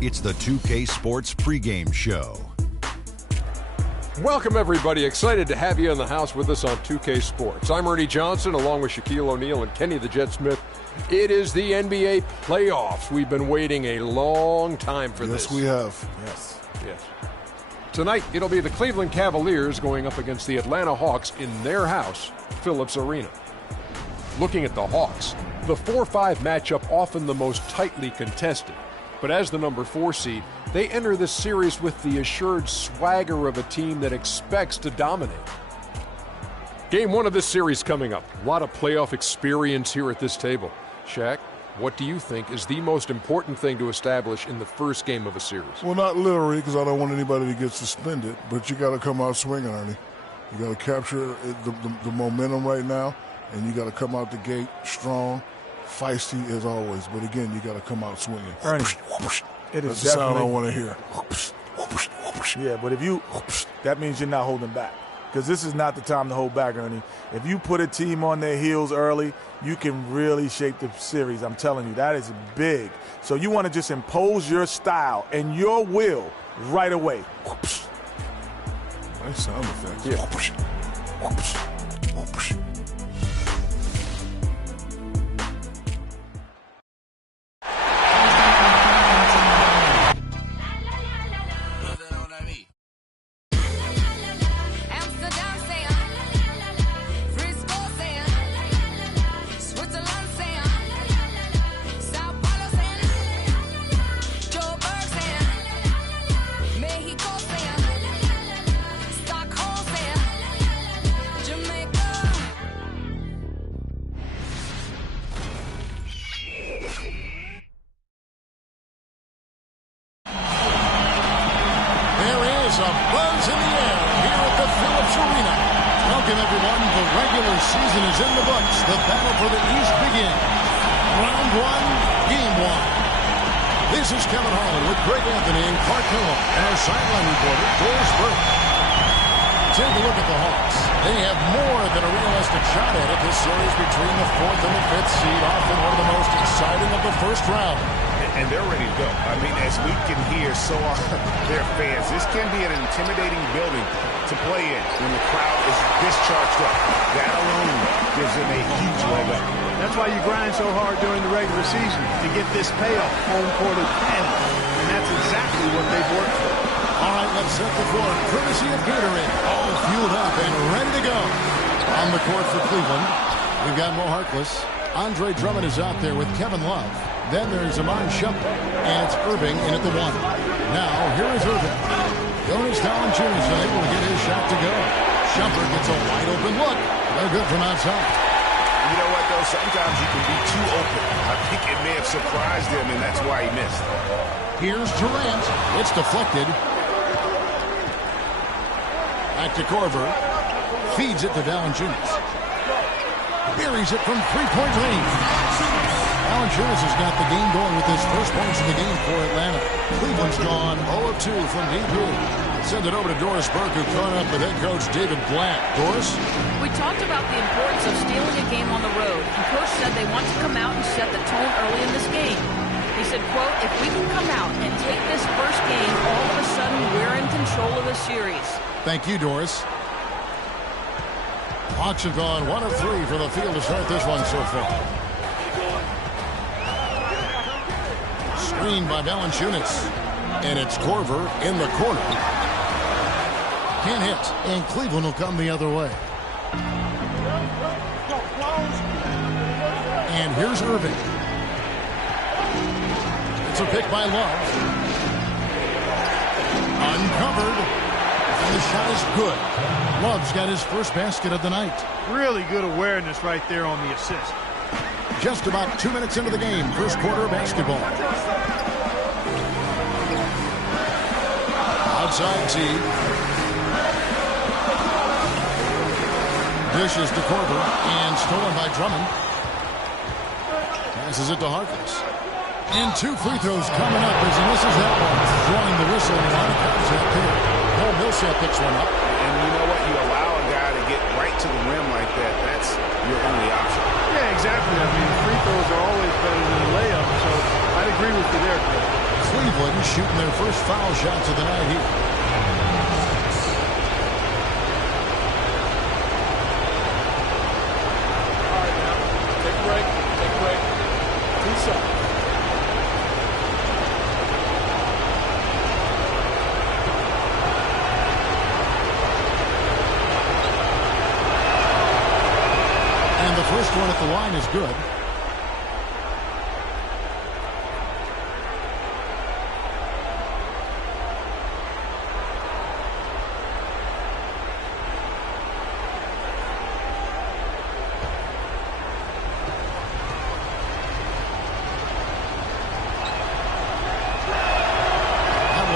It's the 2K Sports pregame show. Welcome, everybody. Excited to have you in the house with us on 2K Sports. I'm Ernie Johnson, along with Shaquille O'Neal and Kenny the Jet Smith. It is the NBA playoffs. We've been waiting a long time for this. Yes, we have. Yes. Tonight, it'll be the Cleveland Cavaliers going up against the Atlanta Hawks in their house, Phillips Arena. Looking at the Hawks, the 4-5 matchup often the most tightly contested. But as the number 4 seed, they enter this series with the assured swagger of a team that expects to dominate. Game 1 of this series coming up. A lot of playoff experience here at this table. Shaq, what do you think is the most important thing to establish in the first game of a series? Well, not literally, because I don't want anybody to get suspended, but you got to come out swinging, Ernie. You got to capture the momentum right now, and you got to come out the gate strong, feisty as always. But again, you got to come out swinging. Ernie, it is That's the sound I want to hear. Yeah, but if you, that means you're not holding back. Because this is not the time to hold back, Ernie. If you put a team on their heels early, you can really shape the series. I'm telling you, that is big. So you want to just impose your style and your will right away. Nice sound effects. Yeah. This payoff, home court advantage, and that's exactly what they've worked for. All right, let's set the floor. Courtesy of Gatorade, all fueled up and ready to go. On the court for Cleveland, we've got Mo Harkless. Andre Drummond is out there with Kevin Love. Then there's Iman Shumpert, and it's Irving in at the 1. Now, here is Irving. Jonas Valanciunas is able to get his shot to go. Shumpert gets a wide open look. They're good from outside. You know what, though? Sometimes you can be too open. I think it may have surprised him, and that's why he missed. Here's Durant. It's deflected. Back to Korver. Feeds it to Valanciunas. Buries it from three-point range. Valanciunas has got the game going with his first points in the game for Atlanta. Cleveland's gone 0 of 2 from deep. Send it over to Doris Burke, who caught up with head coach David Blatt. Doris? We talked about the importance of stealing a game on the road, and Coach said they want to come out and set the tone early in this game. He said, quote, if we can come out and take this first game, all of a sudden we're in control of the series. Thank you, Doris. Hawks have gone 1 of 3 for the field to start this one so far. Screen by Valanciunas. And it's Korver in the corner. Can't hit. And Cleveland will come the other way. And here's Irving. It's a pick by Love. Uncovered. And the shot is good. Love's got his first basket of the night. Really good awareness right there on the assist. Just about 2 minutes into the game. First quarter of basketball. Outside Teague. Dishes to Korver and stolen by Drummond. Passes it to Harkless. And 2 free throws coming up as he misses that one. Drawing the whistle and a lot of contact here. Paul Millsap picks one up. And you know what? You allow a guy to get right to the rim like that. That's your only option. Yeah, exactly. I mean, free throws are always better than a layup, so I'd agree with you there, Chris. Cleveland shooting their first foul shots of the night here. All right, now, take a break, 2 shots. And the first one at the line is good.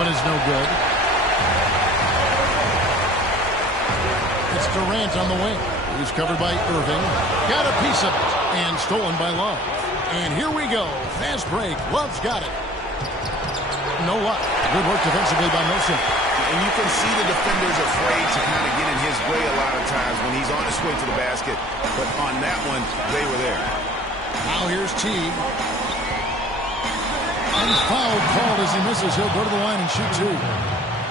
Is no good. It's Durant on the wing. He's covered by Irving. Got a piece of it. And stolen by Love. And here we go. Fast break. Love's got it. No luck. Good work defensively by Milson. And you can see the defenders afraid to kind of get in his way a lot of times when he's on his way to the basket. But on that one, they were there. Now here's Teague. He's foul called as he misses. He'll go to the line and shoot 2.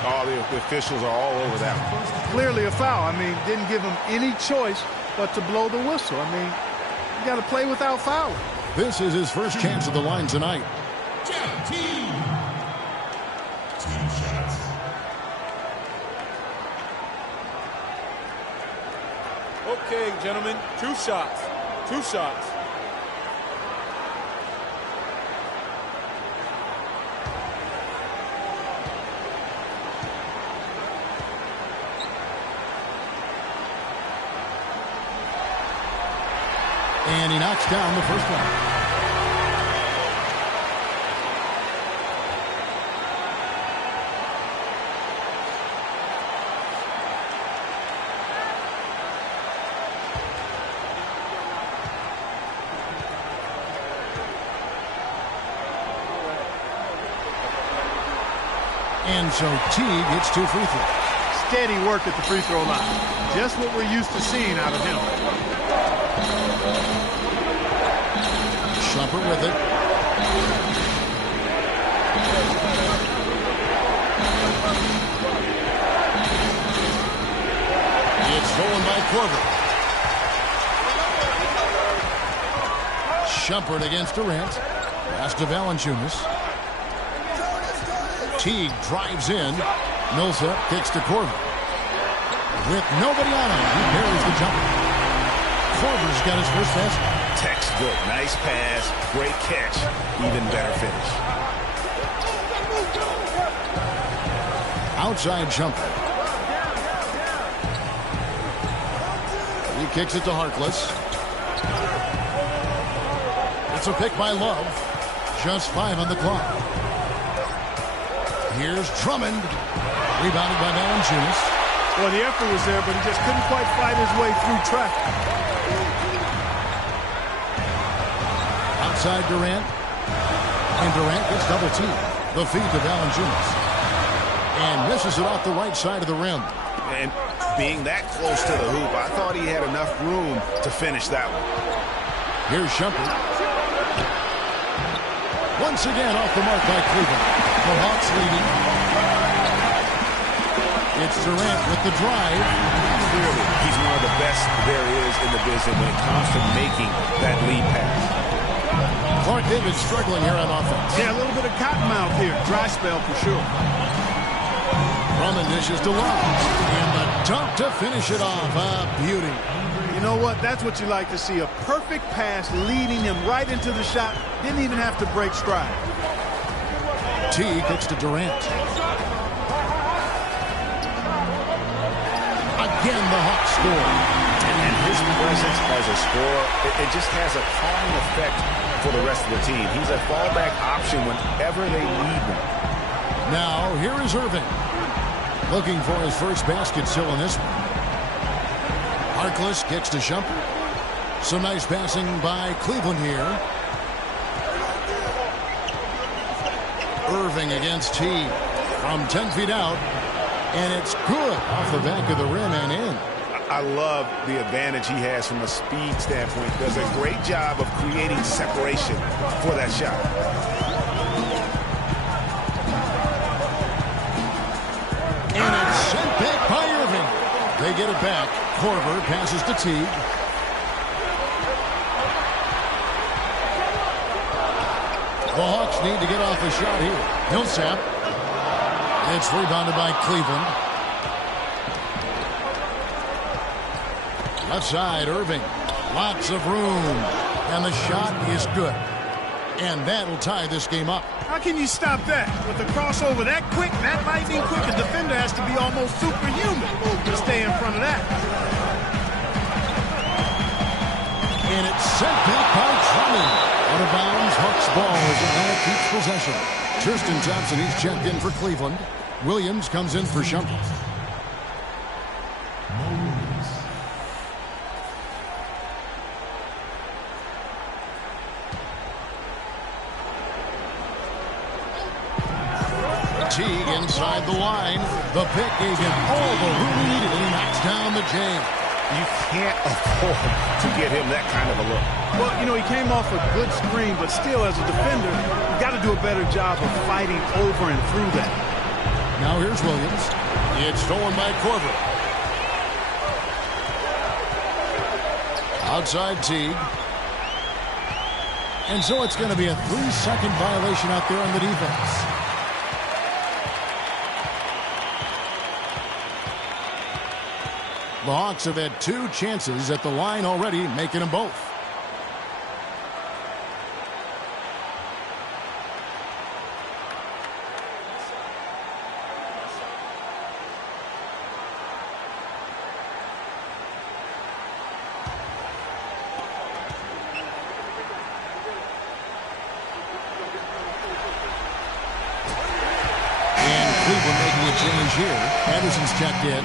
Oh, the officials are all over that one. Clearly a foul. I mean, didn't give him any choice but to blow the whistle. I mean, you got to play without fouling. This is his first chance at the line tonight. Jeff Teague. 2 shots. Okay, gentlemen, 2 shots. 2 shots. And he knocks down the first one. And so Teague hits 2 free throws. Steady work at the free throw line. Just what we're used to seeing out of him. Shumpert with it. It's stolen by Korver. Shumpert against Durant. Pass to Valanciunas. Teague drives in. Millsap kicks to Korver. With nobody on him, he buries the jumper. Korver's got his first basket. Textbook. Nice pass. Great catch. Even better finish. Outside jumper. He kicks it to Harkless. It's a pick by Love. Just 5 on the clock. Here's Drummond. Rebounded by Valanciunas. Well, the effort was there, but he just couldn't quite fight his way through traffic. Outside Durant. And Durant gets double teamed. The feed to Valanciunas. And misses it off the right side of the rim. And being that close to the hoop, I thought he had enough room to finish that one. Here's Shumpert. Once again off the mark by Cleveland. The Hawks leading. It's Durant with the drive. Clearly, he's one of the best there is in the business when it comes to making that lead pass. Clark Davis struggling here on offense. Yeah, a little bit of cotton mouth here. Dry spell for sure. Drummond dishes to Love. And the dunk to finish it off. A beauty. You know what? That's what you like to see. A perfect pass leading him right into the shot. Didn't even have to break stride. T kicks to Durant. Again, the Hawks score. And his presence as a scorer, it just has a calming effect for the rest of the team. He's a fallback option whenever they need one. Now, here is Irving. Looking for his first basket still in this one. Harkless kicks to Shumpert. Some nice passing by Cleveland here. Irving against T from 10 feet out. And it's good off the back of the rim and in. I love the advantage he has from a speed standpoint. Does a great job of creating separation for that shot. get it back. Korver passes to Teague. The Hawks need to get off a shot here. Millsap. It's rebounded by Cleveland. Left side, Irving. Lots of room. And the shot is good. And that'll tie this game up. How can you stop that? With a crossover that quick, that lightning quick, a defender has to be almost superhuman to stay in front of that. And it's sent back by Drummond. Out of bounds, Hawks ball as Atlanta keeps possession. Tristan Thompson, he's checked in for Cleveland. Williams comes in for Shumpert. Teague inside the line. The pick gave him all the room he needed, and he knocks down the jam. You can't afford to get him that kind of a look. Well, you know, he came off a good screen, but still, as a defender, you got to do a better job of fighting over and through that. Now here's Williams. It's stolen by Korver. Outside Teague. And so it's going to be a 3-second violation out there on the defense. The Hawks have had 2 chances at the line already, making them both. And Cleveland making a change here. Anderson's checked in.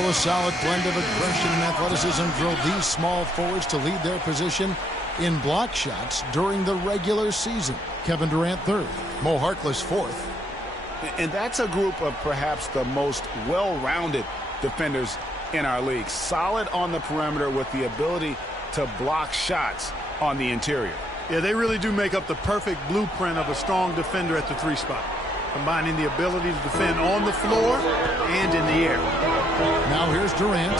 A solid blend of aggression and athleticism drove these small forwards to lead their position in block shots during the regular season. Kevin Durant third, Mo Harkless fourth. And that's a group of perhaps the most well-rounded defenders in our league. Solid on the perimeter with the ability to block shots on the interior. Yeah, they really do make up the perfect blueprint of a strong defender at the 3 spot, combining the ability to defend on the floor and in the air. Now here's Durant.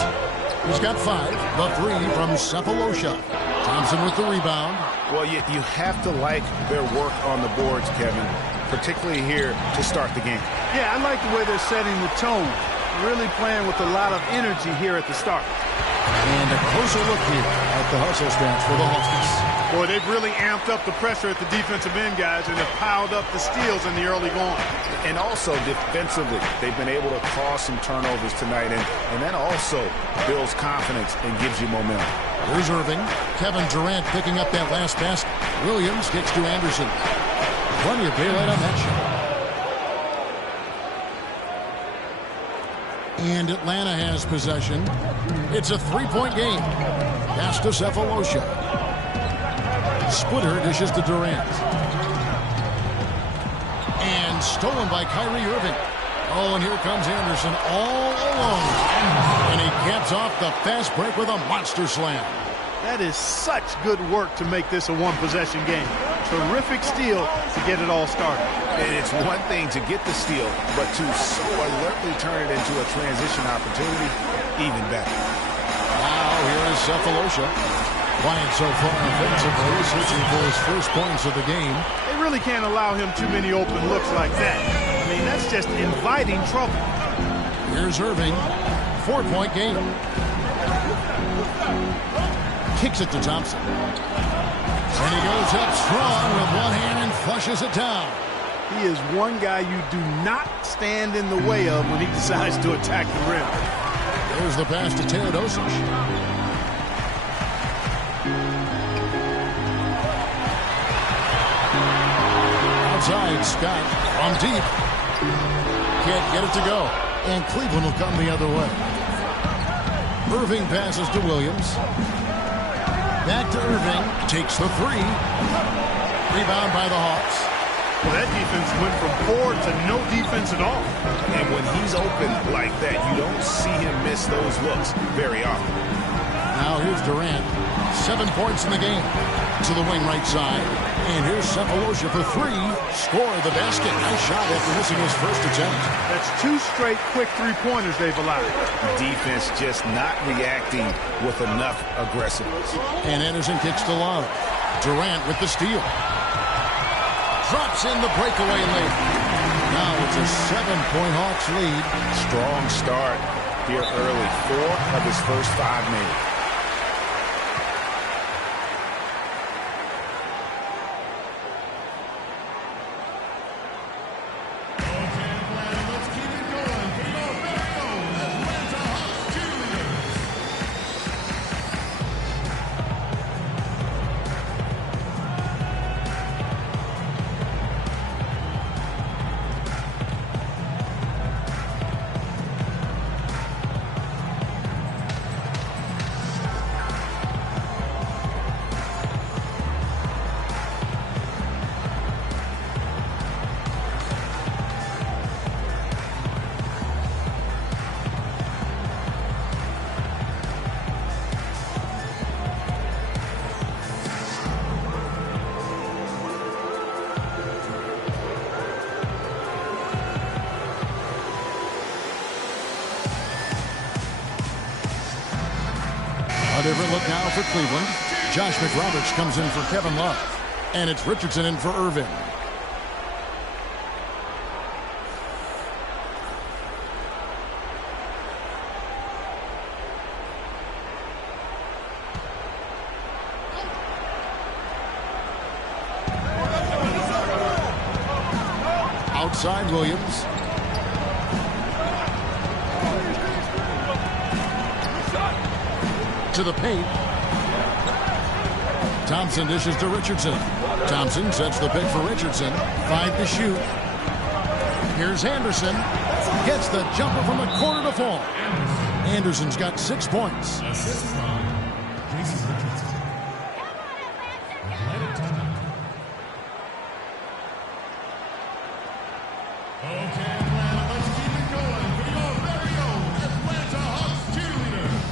He's got 5. The 3 from Cephalosha. Thompson with the rebound. Well, you have to like their work on the boards, Kevin, particularly here to start the game. Yeah, I like the way they're setting the tone. Really playing with a lot of energy here at the start. And a closer look here at the hustle stats for the Hawks. Boy, they've really amped up the pressure at the defensive end, guys, and have piled up the steals in the early going. And also defensively, they've been able to cause some turnovers tonight, and that also builds confidence and gives you momentum. Here's Irving. Kevin Durant picking up that last basket. Williams gets to Anderson. Plenty of daylight on that shot. And Atlanta has possession. It's a 3-point game. Pass to Cephalosha. Splitter dishes to Durant. And stolen by Kyrie Irving. Oh, and here comes Anderson all alone. And he caps off the fast break with a monster slam. That is such good work to make this a one-possession game. Terrific steal to get it all started. And it's one thing to get the steal, but to so alertly turn it into a transition opportunity, even better. Now here is Cephalosha. Quiet so far offensively, searching for his first points of the game. They really can't allow him too many open looks like that. I mean, that's just inviting trouble. Here's Irving. 4-point game. Kicks it to Thompson. And he goes up strong with one hand and flushes it down. He is one guy you do not stand in the way of when he decides to attack the rim. There's the pass to Teodosic. Outside, Scott from deep. Can't get it to go. And Cleveland will come the other way. Irving passes to Williams. Back to Irving. Takes the three. Rebound by the Hawks. Well, that defense went from poor to no defense at all. And when he's open like that, you don't see him miss those looks very often. Now here's Durant. 7 points in the game. To the wing right side. And here's Sefolosha for three. Score the basket. Nice shot after missing his first attempt. That's 2 straight quick three-pointers they've allowed. Defense just not reacting with enough aggressiveness. And Anderson kicks to Love. Durant with the steal. Drops in the breakaway late. Now it's a 7-point Hawks lead. Strong start here early. 4 of his first 5 made. A different look now for Cleveland. Josh McRoberts comes in for Kevin Love. And it's Richardson in for Irving. Outside Williams. To the paint. Thompson dishes to Richardson. Thompson sets the pick for Richardson. 5 to shoot. Here's Anderson. Gets the jumper from the corner to fall. Anderson's got 6 points. Assist from Jason Richardson. Atlanta timeout. Okay, Atlanta, let's keep it going for your very own Atlanta Hawks cheerleaders.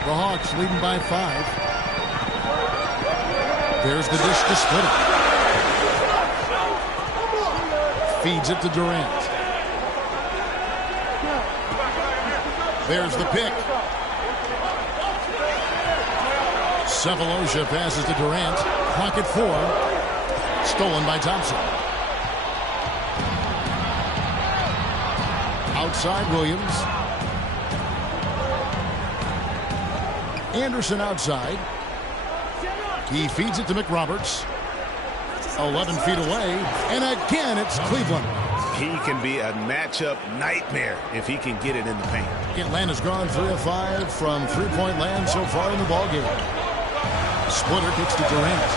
The Hawks leading by 5. There's the dish to split it. Feeds it to Durant. There's the pick. Sefolosha passes to Durant. Clock at 4. Stolen by Thompson. Outside Williams. Anderson outside. He feeds it to McRoberts. 11 feet away. And again, it's Cleveland. He can be a matchup nightmare if he can get it in the paint. Atlanta's gone 3 of 5 from three-point land so far in the ballgame. Splitter kicks to Durant.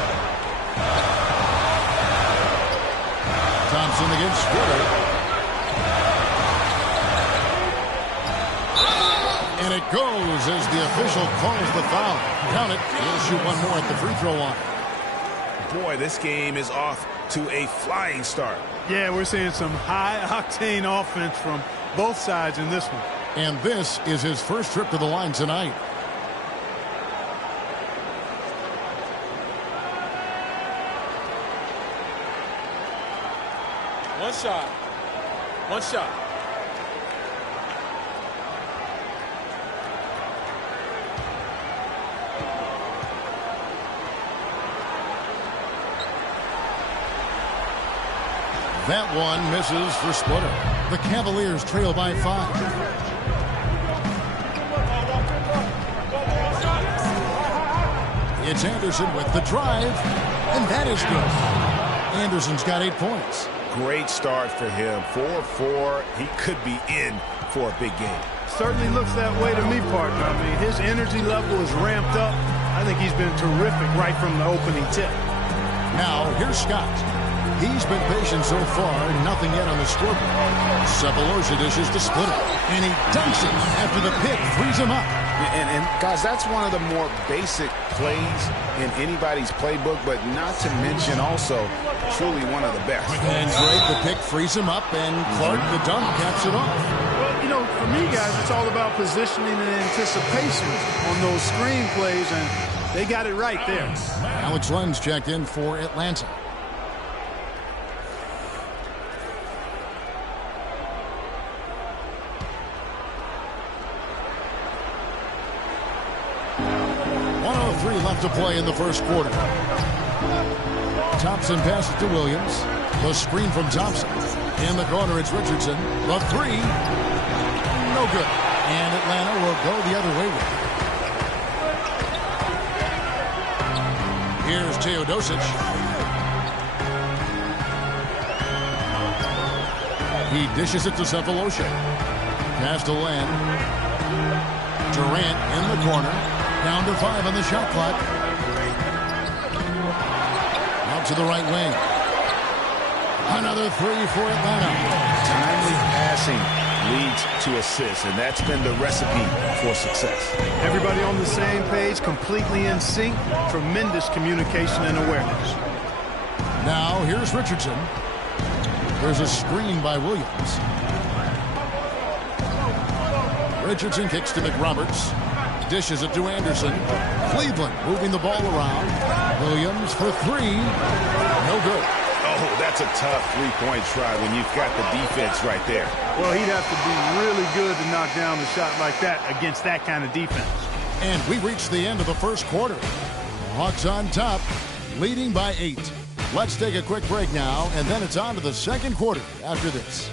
Thompson against Splitter. And it goes as the official calls the foul. Count it. He'll shoot one more at the free throw line. Boy, this game is off to a flying start. Yeah, we're seeing some high-octane offense from both sides in this one. And this is his first trip to the line tonight. One shot. One shot. That one misses for Splitter. The Cavaliers trail by 5. It's Anderson with the drive, and that is good. Anderson's got 8 points. Great start for him. 4-4. He could be in for a big game. Certainly looks that way to me, partner. I mean, his energy level is ramped up. I think he's been terrific right from the opening tip. Now, here's Scott. He's been patient so far, nothing yet on the scoreboard. Sefolosha dishes to Splitter, and he dunks it after the pick frees him up. And guys, that's one of the more basic plays in anybody's playbook, but not to mention also truly one of the best. And Drake, the pick frees him up, and Clark, the dunk, caps it off. Well, you know, for me, guys, it's all about positioning and anticipation on those screen plays, and they got it right there. Alex Len's checked in for Atlanta. Left to play in the first quarter. Thompson passes to Williams. The screen from Thompson. In the corner, it's Richardson. The three. No good. And Atlanta will go the other way with it. Here's Teodosic. He dishes it to Sefolosha. Pass to Len. Durant in the corner. Down to 5 on the shot clock. Out to the right wing. Another 3 for Atlanta. Timely passing leads to assists, and that's been the recipe for success. Everybody on the same page, completely in sync. Tremendous communication and awareness. Now, here's Richardson. There's a screen by Williams. Richardson kicks to McRoberts. Dishes it to Anderson. Cleveland moving the ball around. Williams for 3. No good. Oh, that's a tough three-point try when you've got the defense right there. Well, he'd have to be really good to knock down a shot like that against that kind of defense. And we reached the end of the first quarter. The Hawks on top, leading by 8. Let's take a quick break now, and then it's on to the second quarter after this.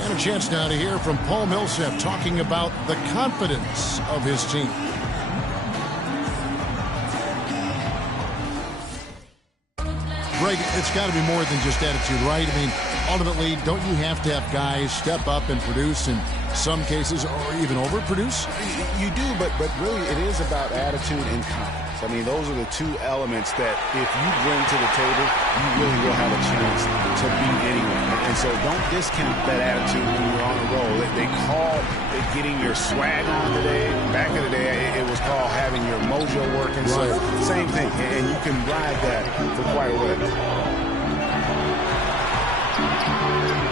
And a chance now to hear from Paul Millsap talking about the confidence of his team. Greg, it's got to be more than just attitude, right? I mean, ultimately, don't you have to have guys step up and produce in some cases or even overproduce? You do, but really it is about attitude and confidence. I mean, those are the two elements that if you bring to the table, you really will have a chance to beat anyone. And so don't discount that attitude when you're on the roll. They call it getting your swag on today. Back in the day, it was called having your mojo working. So same thing, and you can ride that for quite a while.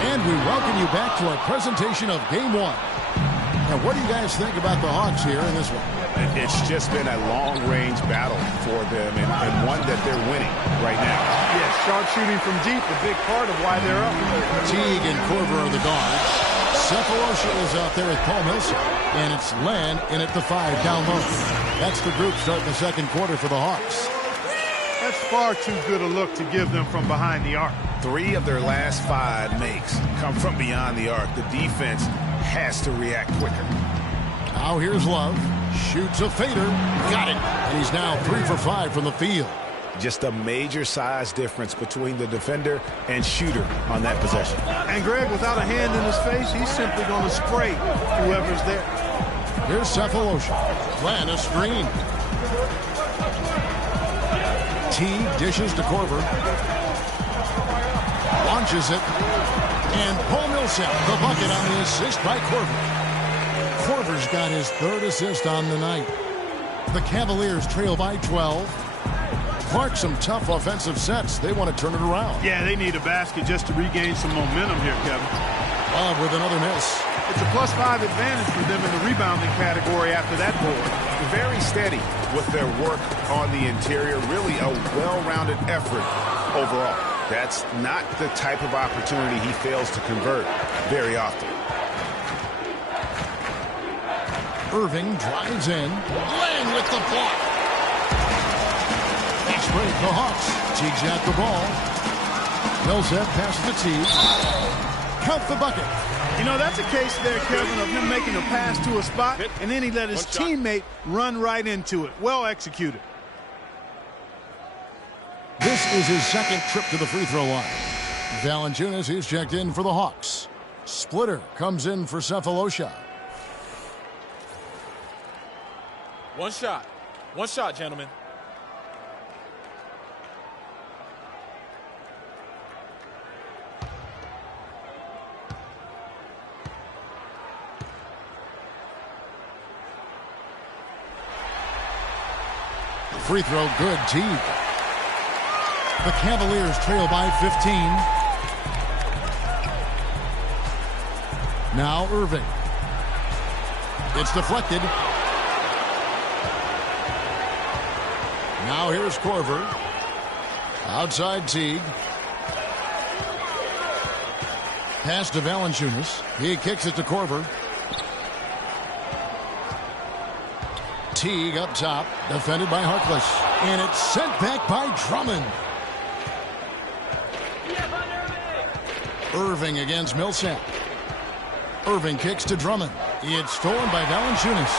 And we welcome you back to our presentation of Game 1. Now, what do you guys think about the Hawks here in this one? It's just been a long-range battle for them, and one that they're winning right now. Yeah, sharp shooting from deep, a big part of why they're up. Teague and Korver are the guards. Sefolosha is out there with Paul Millsap. And it's Len in at the 5 down low. That's the group starting the second quarter for the Hawks. That's far too good a look to give them from behind the arc. 3 of their last 5 makes come from beyond the arc. The defense has to react quicker. Now here's Love. Shoots a fader. Got it. And he's now 3 for 5 from the field. Just a major size difference between the defender and shooter on that possession. And Greg, without a hand in his face, he's simply going to spray whoever's there. Here's Sefolosha. Plant a screen. Teague dishes to Korver. Launches it. And Paul Millsap, the bucket on the assist by Korver. Korver's got his third assist on the night. The Cavaliers trail by 12. Clark, some tough offensive sets. They want to turn it around. Yeah, they need a basket just to regain some momentum here, Kevin. Love with another miss. It's a +5 advantage for them in the rebounding category after that board. Very steady with their work on the interior. Really a well-rounded effort overall. That's not the type of opportunity he fails to convert very often. Irving drives in. Lang with the block. Fast break, the Hawks. Teague's at the ball. Millsap passes to Teague. Count the bucket. You know, that's a case there, Kevin, of him making a pass to a spot, and then he let his teammate run right into it. Well executed. This is his second trip to the free throw line. Valanciunas, he's checked in for the Hawks. Splitter comes in for Sefolosha. One shot. One shot, gentlemen. Free throw good, Teague. The Cavaliers trail by 15. Now Irving. It's deflected. Now here's Korver. Outside Teague. Pass to Valanciunas. He kicks it to Korver. Teague up top, defended by Harkless. And it's sent back by Drummond. Irving against Millsap. Irving kicks to Drummond. It's stolen by Valanciunas.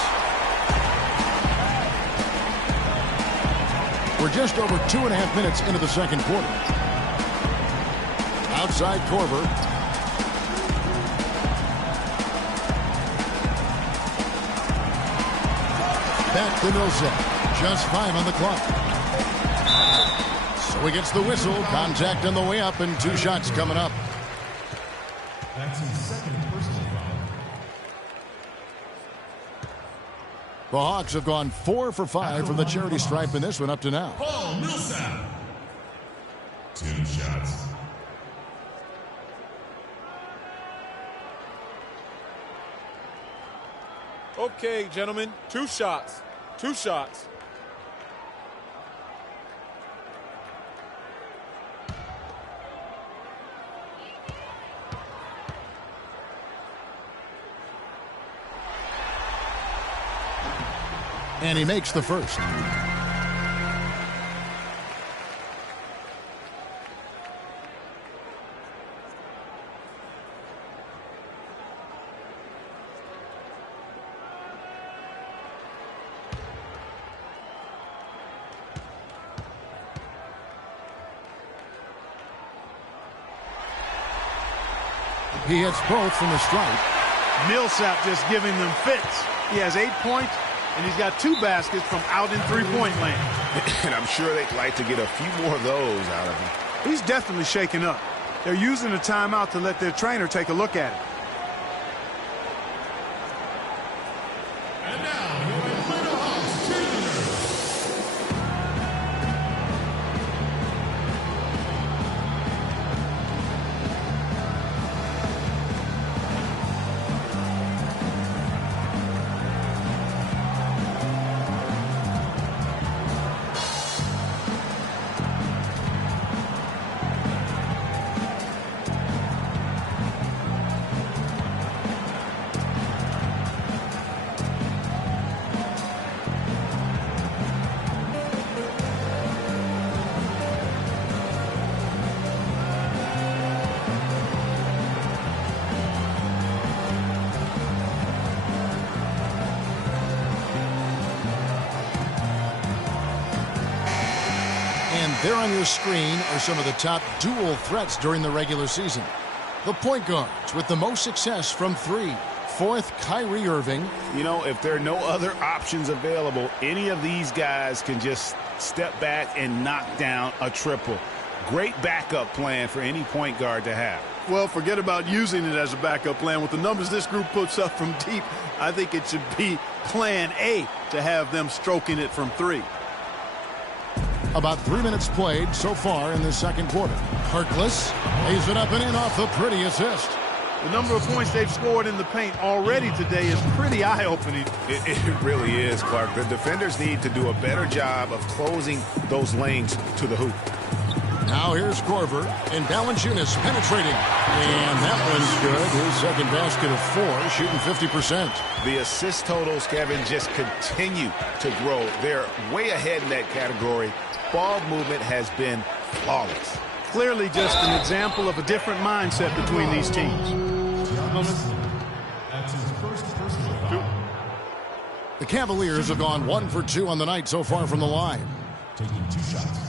We're just over 2.5 minutes into the second quarter. Outside Korver. Back to Millsap. Just 5 on the clock. So he gets the whistle. Contact on the way up and 2 shots coming up. That's his second personal foul. The Hawks have gone 4 for 5 from the charity stripe in this one up to now. Paul Millsap. 2 shots. Okay, gentlemen. 2 shots. 2 shots. And he makes the first. He hits both from the stripe. Millsap just giving them fits. He has 8 points, and he's got 2 baskets from out in three-point land. And I'm sure they'd like to get a few more of those out of him. He's definitely shaken up. They're using a timeout to let their trainer take a look at it. And now, your Atlanta Hawks cheerleaders. There on your screen are some of the top dual threats during the regular season. The point guards with the most success from three. Fourth, Kyrie Irving. You know, if there are no other options available, any of these guys can just step back and knock down a triple. Great backup plan for any point guard to have. Well, forget about using it as a backup plan. With the numbers this group puts up from deep, I think it should be plan A to have them stroking it from three. About 3 minutes played so far in the second quarter. Harkless lays it up and in off the pretty assist. The number of points they've scored in the paint already today is pretty eye-opening. It really is, Clark. The defenders need to do a better job of closing those lanes to the hoop. Now here's Korver, and Valanciunas penetrating. And that one's good. His second basket of 4, shooting 50%. The assist totals, Kevin, just continue to grow. They're way ahead in that category. Ball movement has been flawless. Clearly just an example of a different mindset between these teams. That's his first personal foul. The Cavaliers have gone 1 for 2 on the night so far from the line. Taking 2 shots.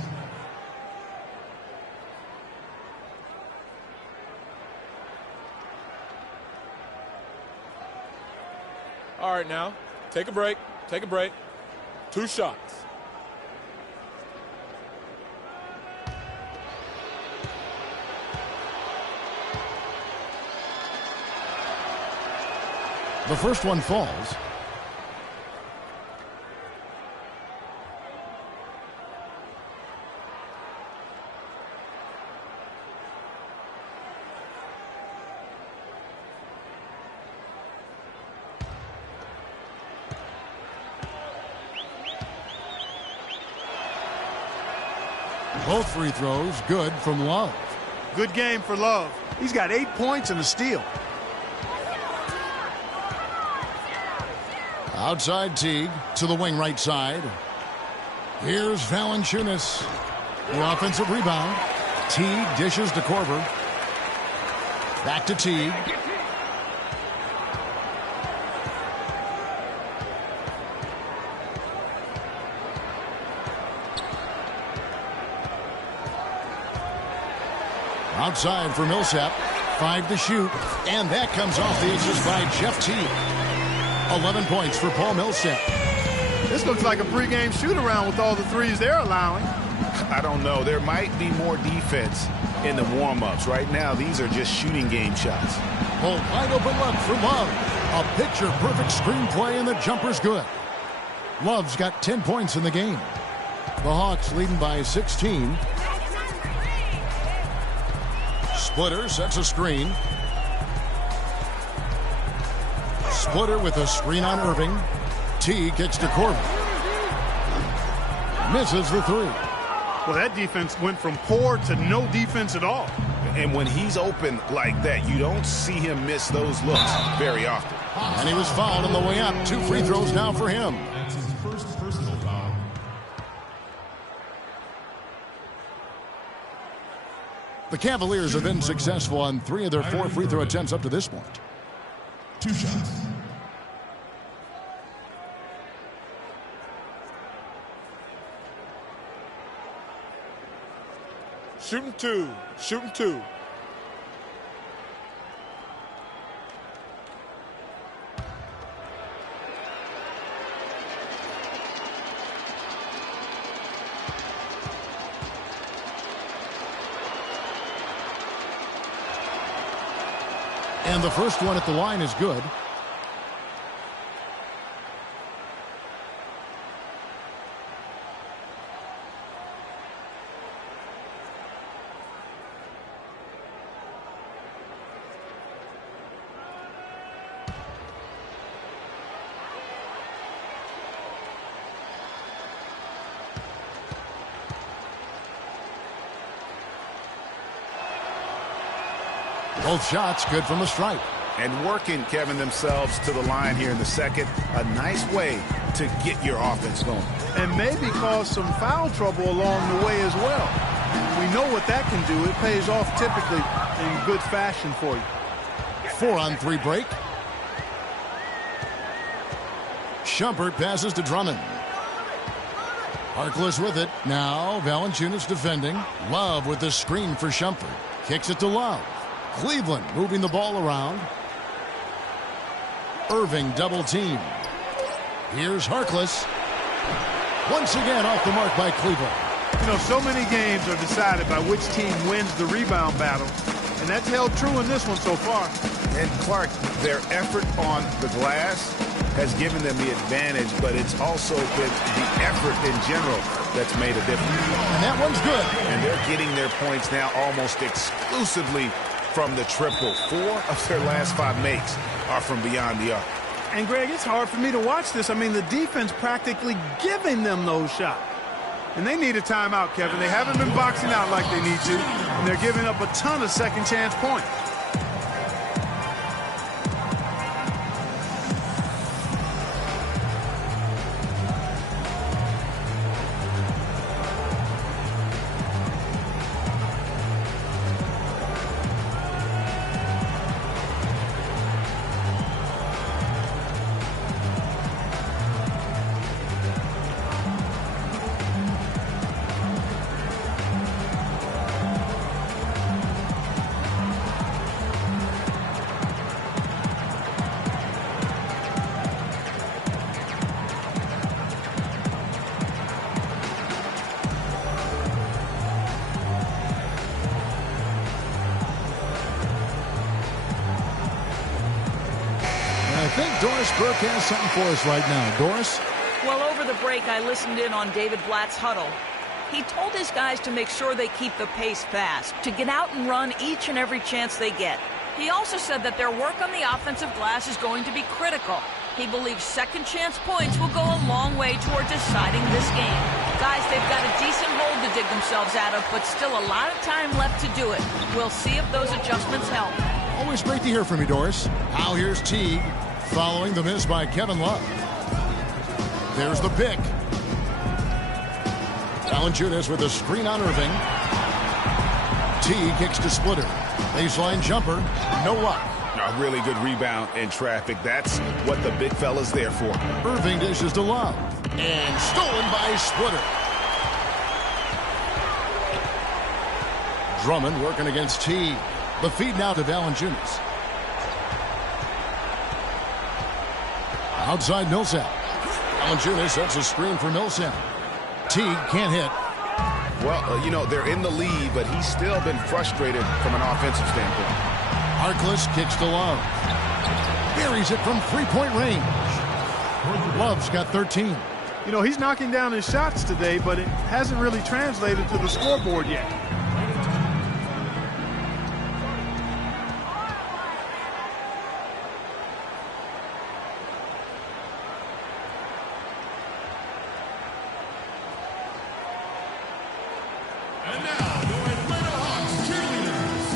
All right, now, take a break. Take a break. 2 shots. The first one falls. Both free throws good from Love. Good game for Love. He's got 8 points and a steal. Outside Teague to the wing right side. Here's Valanciunas. The offensive rebound. Teague dishes to Korver. Back to Teague. Outside for Millsap. 5 to shoot. And that comes off the assist by Jeff Teague. 11 points for Paul Millsap. This looks like a pregame shoot-around with all the threes they're allowing. I don't know. There might be more defense in the warm-ups. Right now, these are just shooting game shots. Oh, wide open look for Love. A picture-perfect screenplay, and the jumper's good. Love's got 10 points in the game. The Hawks leading by 16. Splitter sets a screen. Splitter with a screen on Irving. Teague gets to Korver. Misses the 3. Well, that defense went from poor to no defense at all. And when he's open like that, you don't see him miss those looks very often. And he was fouled on the way up. 2 free throws now for him. That's his first personal foul. The Cavaliers have been successful on 3 of their 4 free throw attempts up to this point. 2 shots. Shooting 2. Shooting 2. And the first one at the line is good. Both shots good from the stripe. And working, Kevin, themselves to the line here in the second. A nice way to get your offense going. And maybe cause some foul trouble along the way as well. We know what that can do. It pays off typically in good fashion for you. 4-on-3 break. Shumpert passes to Drummond. Harkless with it. Now Valanciunas defending. Love with the screen for Shumpert. Kicks it to Love. Cleveland moving the ball around. Irving double team. Here's Harkless. Once again off the mark by Cleveland. You know, so many games are decided by which team wins the rebound battle, and that's held true in this one so far. And Clark, their effort on the glass has given them the advantage, but it's also been the effort in general that's made a difference. And that one's good. And they're getting their points now almost exclusively from the triple. 4 of their last 5 makes are from beyond the arc. And, Greg, it's hard for me to watch this. I mean, the defense practically giving them those shots. And they need a timeout, Kevin. They haven't been boxing out like they need to, and they're giving up a ton of second-chance points. I think Doris Burke has something for us right now. Doris? Well, over the break, I listened in on David Blatt's huddle. He told his guys to make sure they keep the pace fast, to get out and run each and every chance they get. He also said that their work on the offensive glass is going to be critical. He believes second chance points will go a long way toward deciding this game. Guys, they've got a decent hole to dig themselves out of, but still a lot of time left to do it. We'll see if those adjustments help. Always great to hear from you, Doris. Now here's Teague, following the miss by Kevin Love. There's the pick. Valanciunas with a screen on Irving. Teague kicks to Splitter. Baseline jumper, no luck. A really good rebound in traffic. That's what the big fella's there for. Irving dishes to Love. And stolen by Splitter. Drummond working against Teague. The feed now to Valanciunas. Outside Millsap. Valanciunas sets a screen for Millsap. Teague can't hit. Well, you know, they're in the lead, but he's still been frustrated from an offensive standpoint. Harkless kicks to Love. Buries it from three-point range. Love's got 13. You know, he's knocking down his shots today, but it hasn't really translated to the scoreboard yet. And now, your Atlanta Hawks cheerleaders.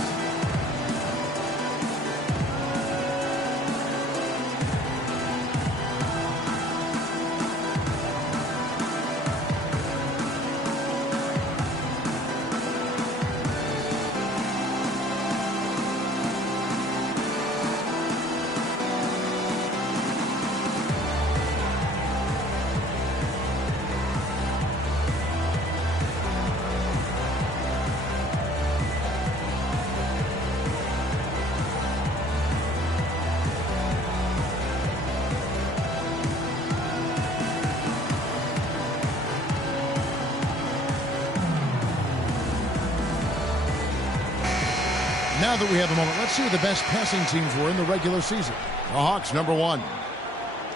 Now that we have a moment, let's see who the best passing teams were in the regular season. The Hawks, number 1.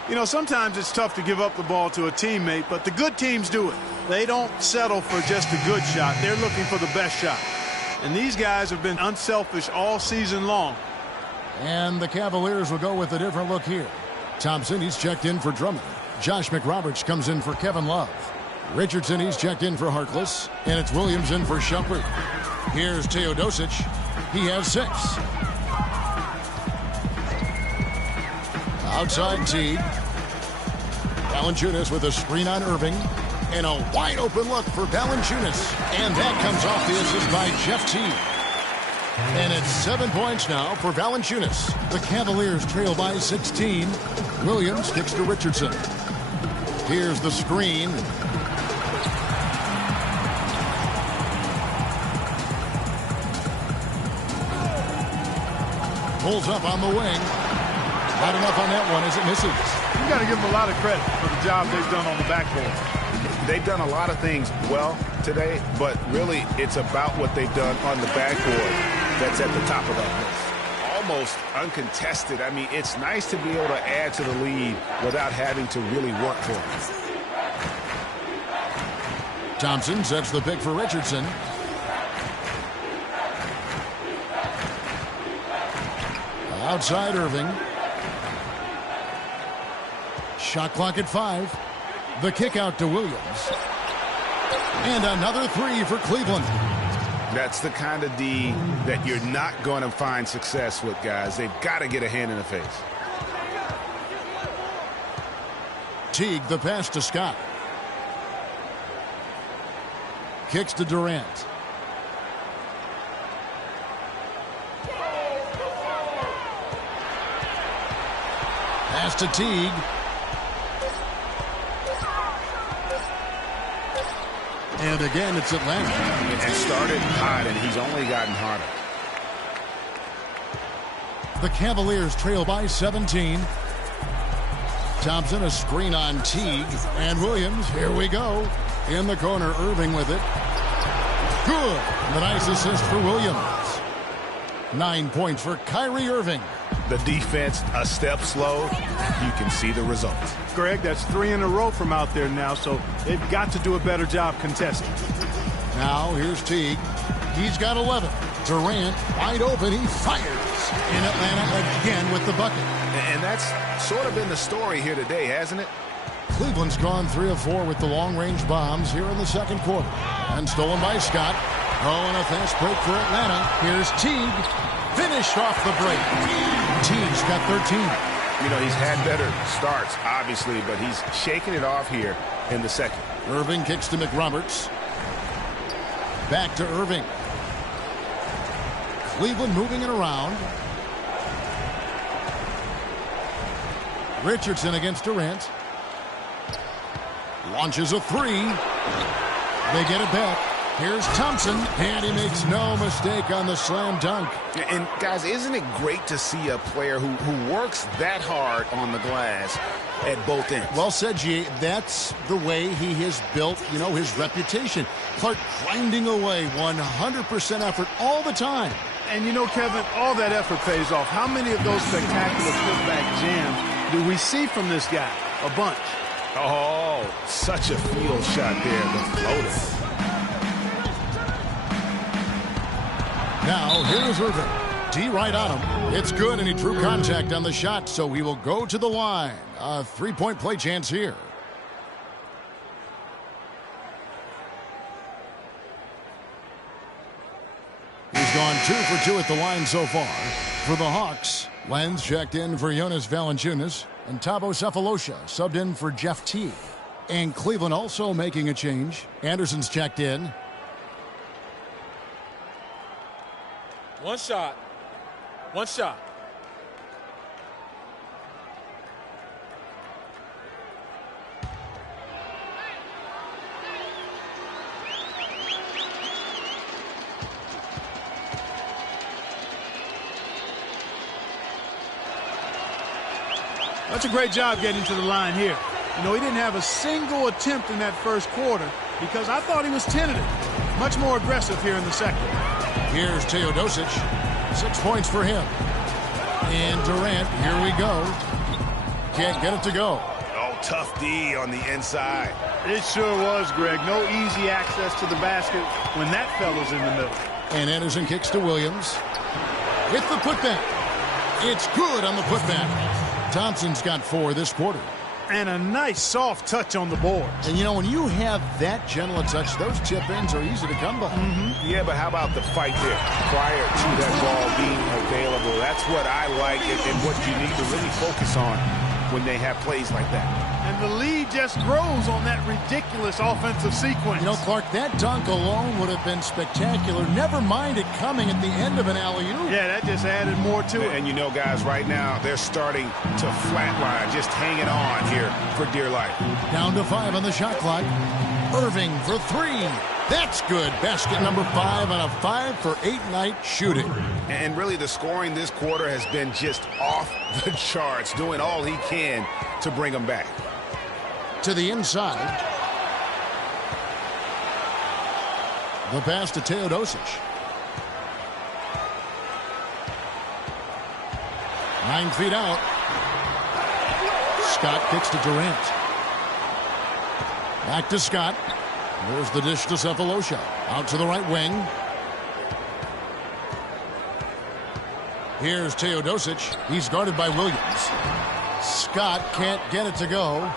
You know, sometimes it's tough to give up the ball to a teammate, but the good teams do it. They don't settle for just a good shot. They're looking for the best shot. And these guys have been unselfish all season long. And the Cavaliers will go with a different look here. Thompson, he's checked in for Drummond. Josh McRoberts comes in for Kevin Love. Richardson, he's checked in for Harkless. And it's Williams in for Shumpert. Here's Teodosic. He has 6. Outside Teague. Valanciunas with a screen on Irving. And a wide open look for Valanciunas. And that comes off the assist by Jeff Teague. And it's 7 points now for Valanciunas. The Cavaliers trail by 16. Williams kicks to Richardson. Here's the screen. pulls up on the wing. Not enough on that one as it misses. You got to give them a lot of credit for the job they've done on the backboard. They've done a lot of things well today, but really it's about what they've done on the backboard that's at the top of that list. Almost uncontested. I mean, it's nice to be able to add to the lead without having to really work for it. Thompson sets the pick for Richardson. Outside Irving. Shot clock at 5. The kick out to Williams. And another 3 for Cleveland. That's the kind of D that you're not going to find success with, guys. They've got to get a hand in the face. Teague the pass to Scott. Kicks to Durant. Pass to Teague. And again, it's Atlanta. It started hot, and he's only gotten harder. The Cavaliers trail by 17. Thompson, a screen on Teague. And Williams, here we go. In the corner, Irving with it. Good. The nice assist for Williams. 9 points for Kyrie Irving. The defense a step slow. You can see the results. Greg, that's 3 in a row from out there now, so they've got to do a better job contesting. Now here's Teague. He's got 11. Durant wide open. He fires. In Atlanta again with the bucket. And that's sort of been the story here today, hasn't it? Cleveland's gone 3 of 4 with the long-range bombs here in the second quarter. And stolen by Scott. Oh, and a fast break for Atlanta. Here's Teague. Finished off the break. Teague's got 13. You know, he's had better starts, obviously, but he's shaking it off here in the second. Irving kicks to McRoberts. Back to Irving. Cleveland moving it around. Richardson against Durant. Launches a 3. They get it back. Here's Thompson, and he makes no mistake on the slam dunk. And, guys, isn't it great to see a player who works that hard on the glass at both ends? Well said, G. That's the way he has built, his reputation. Clark grinding away, 100% effort all the time. And, Kevin, all that effort pays off. How many of those spectacular putback jams do we see from this guy? A bunch. Oh, such a field shot there, the floater. Now, here's Irving. D right on him. It's good, and he drew contact on the shot, so he will go to the line. A 3-point play chance here. He's gone 2 for 2 at the line so far. For the Hawks, Lenz checked in for Jonas Valanciunas, and Thabo Sefolosha subbed in for Jeff Teague. And Cleveland also making a change. Anderson's checked in. One shot. One shot. That's a great job getting to the line here. He didn't have a single attempt in that first quarter because I thought he was tentative. Much more aggressive here in the second. Here's Teodosic. 6 points for him. And Durant, here we go. Can't get it to go. Oh, tough D on the inside. It sure was, Greg. No easy access to the basket when that fella's in the middle. And Anderson kicks to Williams. With the putback. It's good on the putback. Thompson's got 4 this quarter. And a nice soft touch on the board. And when you have that gentle a touch, those chip-ins are easy to come by. Yeah, but how about the fight there prior to that ball being available? That's what I like and what you need to really focus on when they have plays like that. And the lead just grows on that ridiculous offensive sequence. Clark, that dunk alone would have been spectacular. Never mind it coming at the end of an alley-oop. Yeah, that just added more to it. And guys, right now, they're starting to flatline, just hanging on here for dear life. Down to 5 on the shot clock. Irving for 3. That's good. Basket number 5 on a 5-for-8 night shooting. And really the scoring this quarter has been just off the charts, doing all he can to bring them back. To the inside. The pass to Teodosic. 9 feet out. Scott kicks to Durant. Back to Scott. There's the dish to Cephalosha. Out to the right wing. Here's Teodosic. He's guarded by Williams. Scott can't get it to go.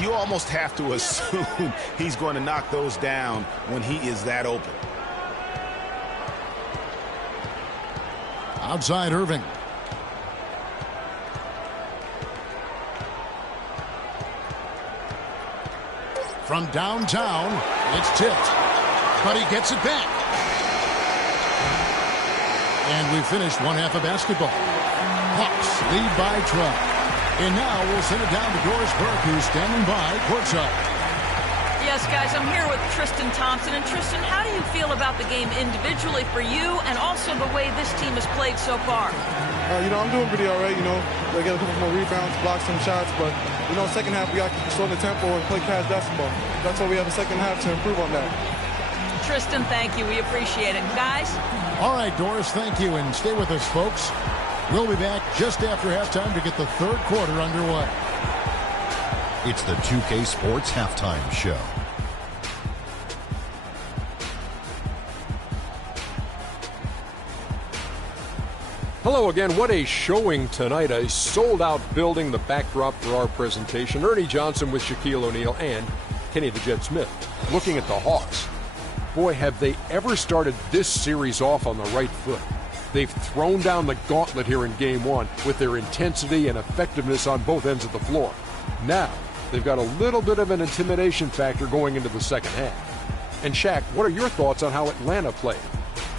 You almost have to assume he's going to knock those down when he is that open. Outside Irving. From downtown, it's tipped, but he gets it back. And we finished one half of basketball. Hawks lead by 12. And now we'll send it down to Doris Burke, who's standing by courtside. Yes, guys, I'm here with Tristan Thompson. And Tristan, how do you feel about the game individually for you and also the way this team has played so far? I'm doing pretty all right. I get a couple more rebounds, block some shots, but, second half we got to slow the tempo and play cash basketball. That's why we have a second half to improve on that. Tristan, thank you. We appreciate it. Guys? All right, Doris, thank you. And stay with us, folks. We'll be back just after halftime to get the third quarter underway. It's the 2K Sports Halftime Show. Hello again. What a showing tonight. A sold-out building, the backdrop for our presentation. Ernie Johnson with Shaquille O'Neal and Kenny the Jet Smith. Looking at the Hawks. Boy, have they ever started this series off on the right foot. They've thrown down the gauntlet here in Game 1 with their intensity and effectiveness on both ends of the floor. Now, they've got a little bit of an intimidation factor going into the second half. And Shaq, what are your thoughts on how Atlanta played?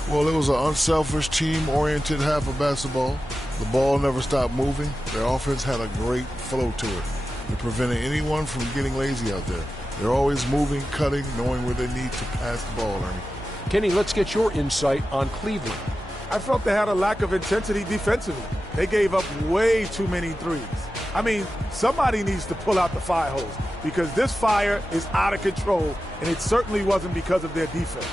Well, it was an unselfish, team-oriented half of basketball. The ball never stopped moving. Their offense had a great flow to it. It prevented anyone from getting lazy out there. They're always moving, cutting, knowing where they need to pass the ball, Ernie. Kenny, let's get your insight on Cleveland. I felt they had a lack of intensity defensively. They gave up way too many threes. Somebody needs to pull out the fire hose because this fire is out of control, and it certainly wasn't because of their defense.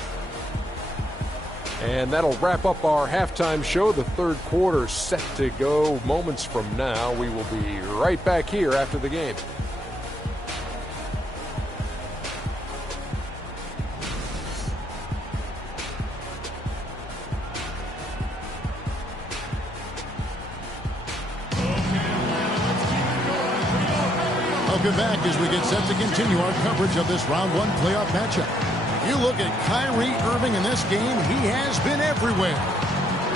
And that'll wrap up our halftime show. The third quarter set to go moments from now. We will be right back here after the game. Welcome back as we get set to continue our coverage of this round 1 playoff matchup. You look at Kyrie Irving in this game, he has been everywhere.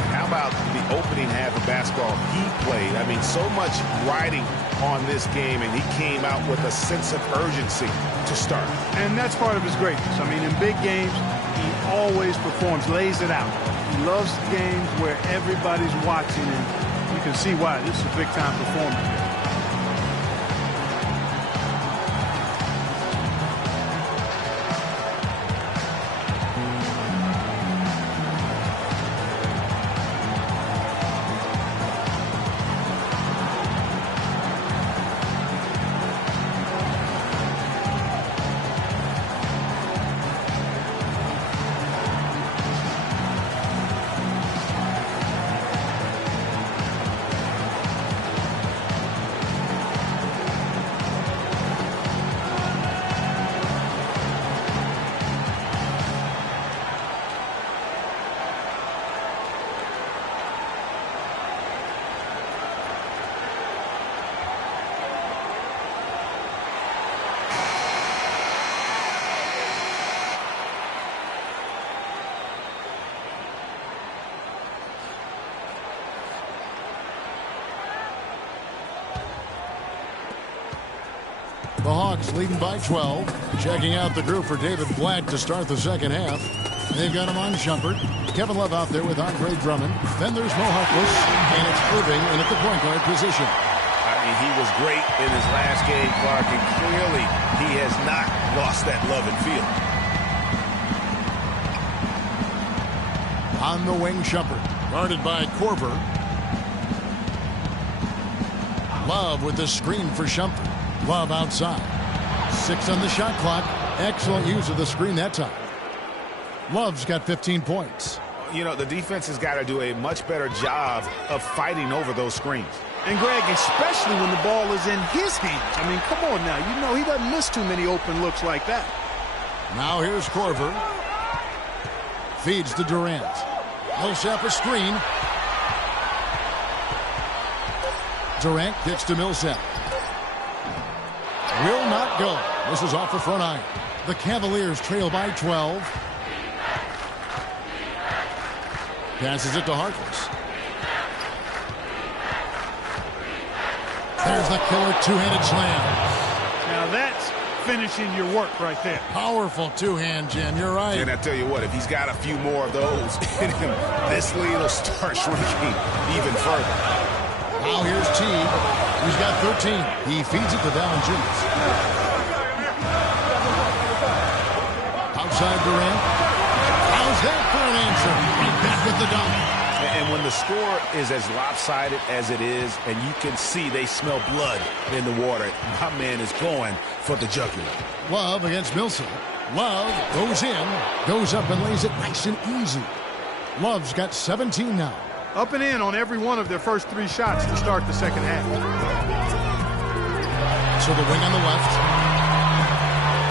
How about the opening half of basketball he played? So much riding on this game, and he came out with a sense of urgency to start. And that's part of his greatness. In big games, he always performs, lays it out. He loves games where everybody's watching, and you can see why. This is a big-time performance. The Hawks leading by 12. Checking out the group for David Blatt to start the second half. They've got him on Shumpert. Kevin Love out there with Andre Drummond. Then there's Mo Harkless, and it's Irving in at the point guard position. He was great in his last game, Clark, and clearly he has not lost that love and feel. On the wing, Shumpert. Guarded by Korver. Love with the screen for Shumpert. Love outside. 6 on the shot clock. Excellent use of the screen that time. Love's got 15 points. You know, the defense has got to do a much better job of fighting over those screens. And, Greg, especially when the ball is in his hands. I mean, come on now. You know he doesn't miss too many open looks like that. Now here's Korver. Feeds to Durant. Millsap a screen. Durant gets to Millsap. Will not go. This is off the front iron. The Cavaliers trail by 12. Passes it to Harkless. There's the killer two-handed slam. Now that's finishing your work right there. Powerful two-hand, Jim. You're right. And I tell you what, if he's got a few more of those in him, this lead will start shrinking even further. Now here's Teague. He's got 13. He feeds it to Valanciunas. Outside Durant. How's that for an answer? Right back with the dunk. And when the score is as lopsided as it is, and you can see they smell blood in the water, my man is going for the jugular. Love against Millsap. Love goes in, goes up and lays it nice and easy. Love's got 17 now. Up and in on every one of their first 3 shots to start the second half. So the wing on the left.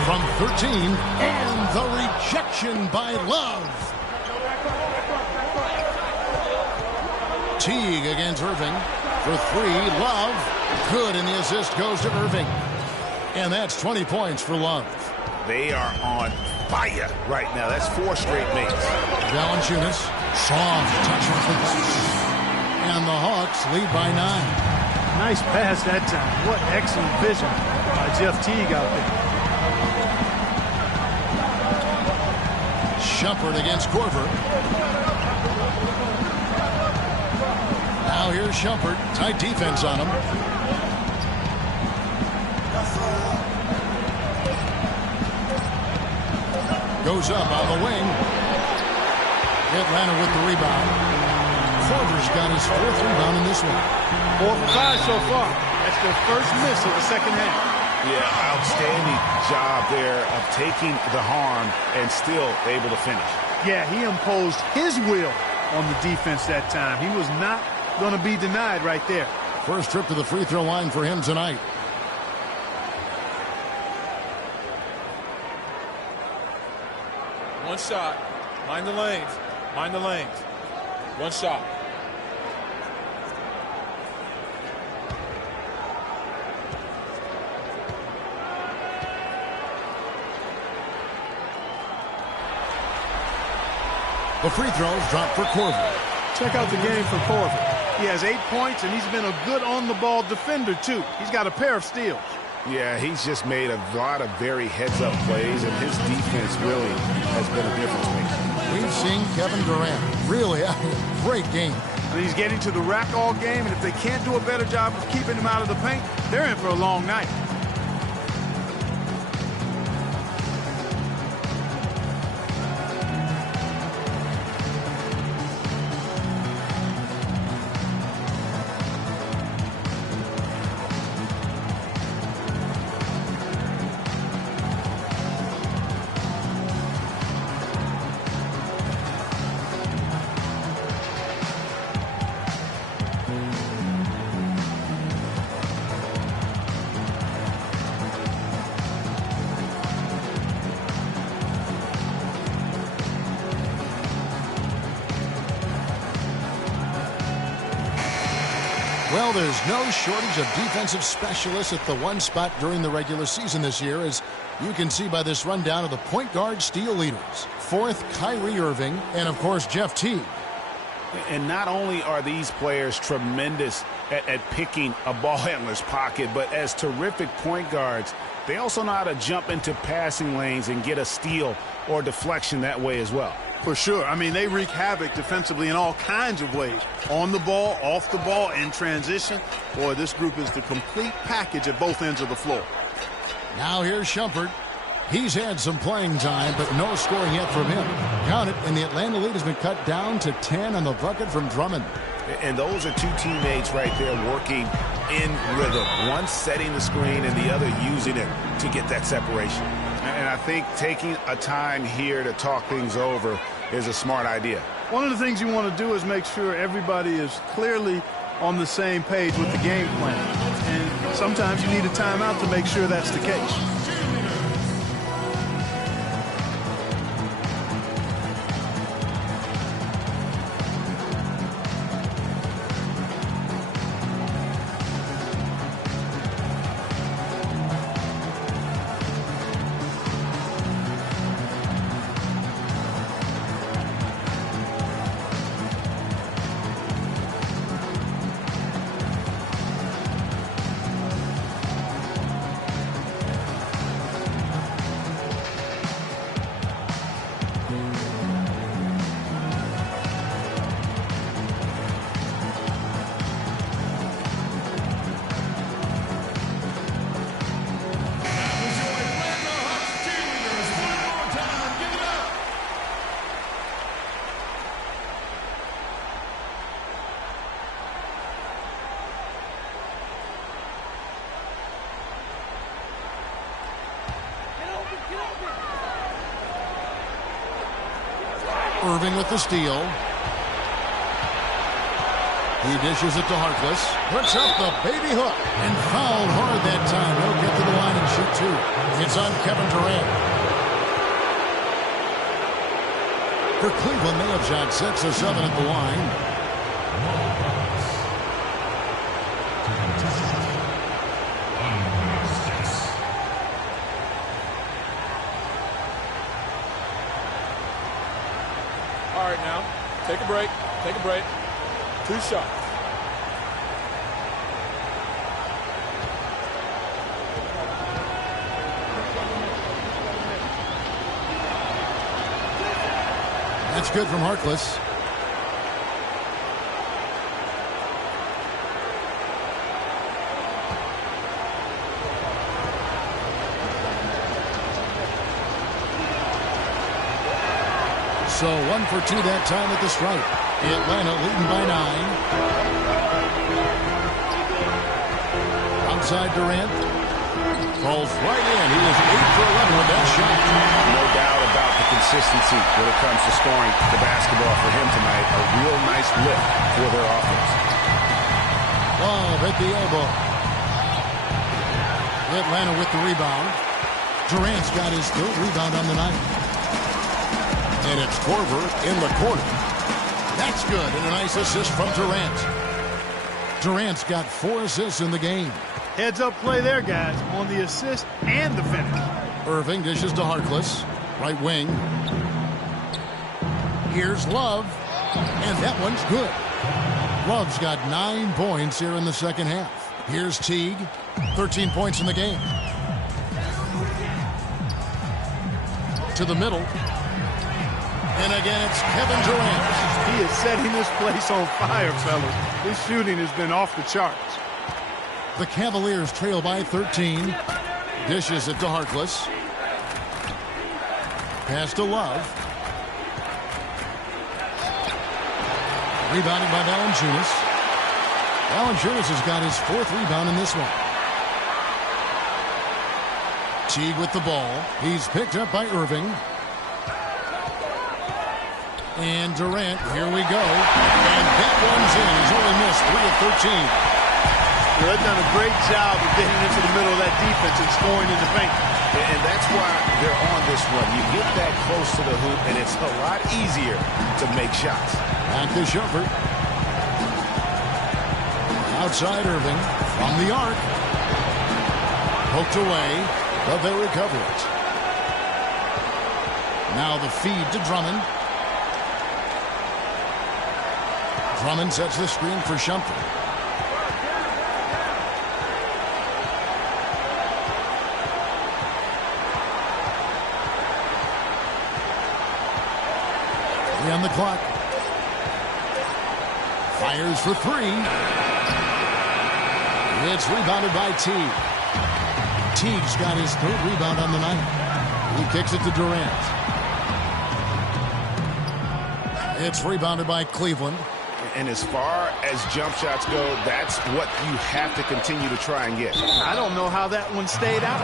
From 13, and the rejection by Love. Teague against Irving for 3. Love, good, and the assist goes to Irving. And that's 20 points for Love. They are on fire right now. That's 4 straight makes. Valanciunas, soft touch release. And the Hawks lead by 9. Nice pass that time. What excellent vision by Jeff Teague out there. Shumpert against Korver. Now here's Shumpert. Tight defense on him. Goes up on the wing. Atlanta with the rebound. Korver's got his 4th rebound in this one. 4 for 5 so far. That's their first miss of the second half. Yeah, outstanding job there of taking the harm and still able to finish. Yeah, he imposed his will on the defense that time. He was not going to be denied right there. First trip to the free throw line for him tonight. One shot. Mind the lanes. Mind the lanes. One shot. The free throws drop for Korver. Check out the game for Korver. He has 8 points, and he's been a good on-the-ball defender, too. He's got a pair of steals. Yeah, he's just made a lot of very heads-up plays, and his defense really has been a difference maker. We've seen Kevin Durant really great game. And he's getting to the rack all game, and if they can't do a better job of keeping him out of the paint, they're in for a long night. Well, there's no shortage of defensive specialists at the one spot during the regular season this year, as you can see by this rundown of the point guard steal leaders. 4th, Kyrie Irving, and of course, Jeff Teague. And not only are these players tremendous at picking a ball handler's pocket, but as terrific point guards, they also know how to jump into passing lanes and get a steal or deflection that way as well. For sure. I mean, they wreak havoc defensively in all kinds of ways. On the ball, off the ball, in transition. Boy, this group is the complete package at both ends of the floor. Now here's Shumpert. He's had some playing time, but no scoring yet from him. Count it, and the Atlanta lead has been cut down to 10 on the bucket from Drummond. And those are two teammates right there working in rhythm. One setting the screen and the other using it to get that separation. And I think taking a time here to talk things over is a smart idea. One of the things you want to do is make sure everybody is clearly on the same page with the game plan. And sometimes you need a timeout to make sure that's the case. Irving with the steal. He dishes it to Harkless. Puts up the baby hook. And fouled hard that time. He'll get to the line and shoot two. It's on Kevin Durant. For Cleveland, they have shot 6 of 7 at the line. All right, now, take a break. Take a break. 2 shots. That's good from Harkless. So 1 for 2 that time at the stripe. Atlanta leading by 9. Outside Durant. Falls right in. He is 8 for 11 with that shot. No doubt about the consistency when it comes to scoring the basketball for him tonight. A real nice lift for their offense. Love at the elbow. Atlanta with the rebound. Durant's got his 3rd rebound on the night. And it's Korver in the corner. That's good, and a nice assist from Durant. Durant's got 4 assists in the game. Heads-up play there, guys, on the assist and the finish. Irving dishes to Harkless. Right wing. Here's Love, and that one's good. Love's got 9 points here in the second half. Here's Teague, 13 points in the game. To the middle. And again, it's Kevin Durant. He is setting this place on fire, fellas. His shooting has been off the charts. The Cavaliers trail by 13. Dishes it to Harkless. Pass to Love. Rebounded by Valanciunas. Valanciunas has got his 4th rebound in this one. Teague with the ball. He's picked up by Irving. And Durant, here we go. And that one's in. He's only missed 3 of 13. Well, they've done a great job of getting into the middle of that defense and scoring in the paint. And that's why they're on this run. You get that close to the hoop, and it's a lot easier to make shots. Back to Shumpert. Outside Irving. From the arc. Poked away, but they recover it. Now the feed to Drummond. Drummond sets the screen for Shumpert. On the clock. Fires for 3. It's rebounded by Teague. Teague's got his 3rd rebound on the night. He kicks it to Durant. It's rebounded by Cleveland. And as far as jump shots go, that's what you have to continue to try and get. I don't know how that one stayed out.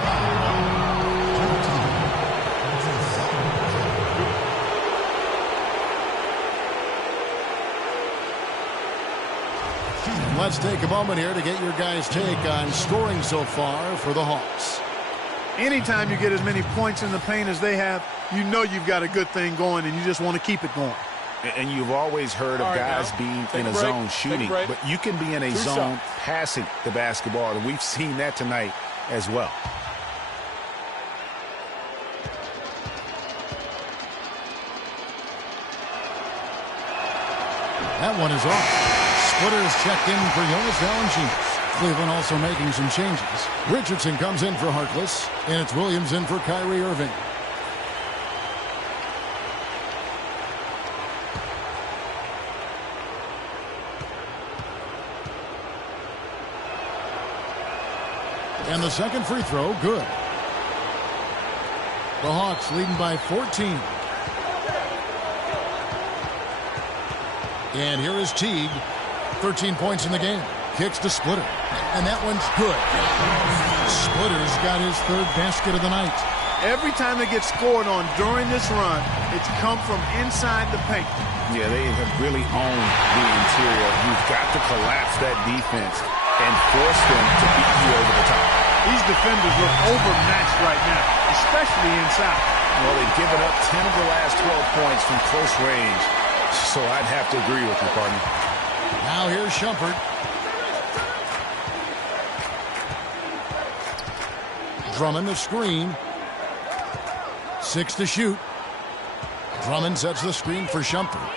Let's take a moment here to get your guys' take on scoring so far for the Hawks. Anytime you get as many points in the paint as they have, you know you've got a good thing going, and you just want to keep it going. And you've always heard of guys being in a zone shooting, but you can be in a zone passing the basketball, and we've seen that tonight as well. That one is off. Splitters checked in for Jonas Valanciunas. Cleveland also making some changes. Richardson comes in for Harkless, and it's Williams in for Kyrie Irving. And the second free throw, good. The Hawks leading by 14. And here is Teague. 13 points in the game. Kicks to Splitter. And that one's good. Splitter's got his third basket of the night. Every time they get scored on during this run, it's come from inside the paint. Yeah, they have really owned the interior. You've got to collapse that defense and force them to beat you over the top. These defenders look overmatched right now, especially inside. Well, they've given up 10 of the last 12 points from close range, so I'd have to agree with you, partner. Now here's Shumpert. Drummond the screen. 6 to shoot. Drummond sets the screen for Shumpert.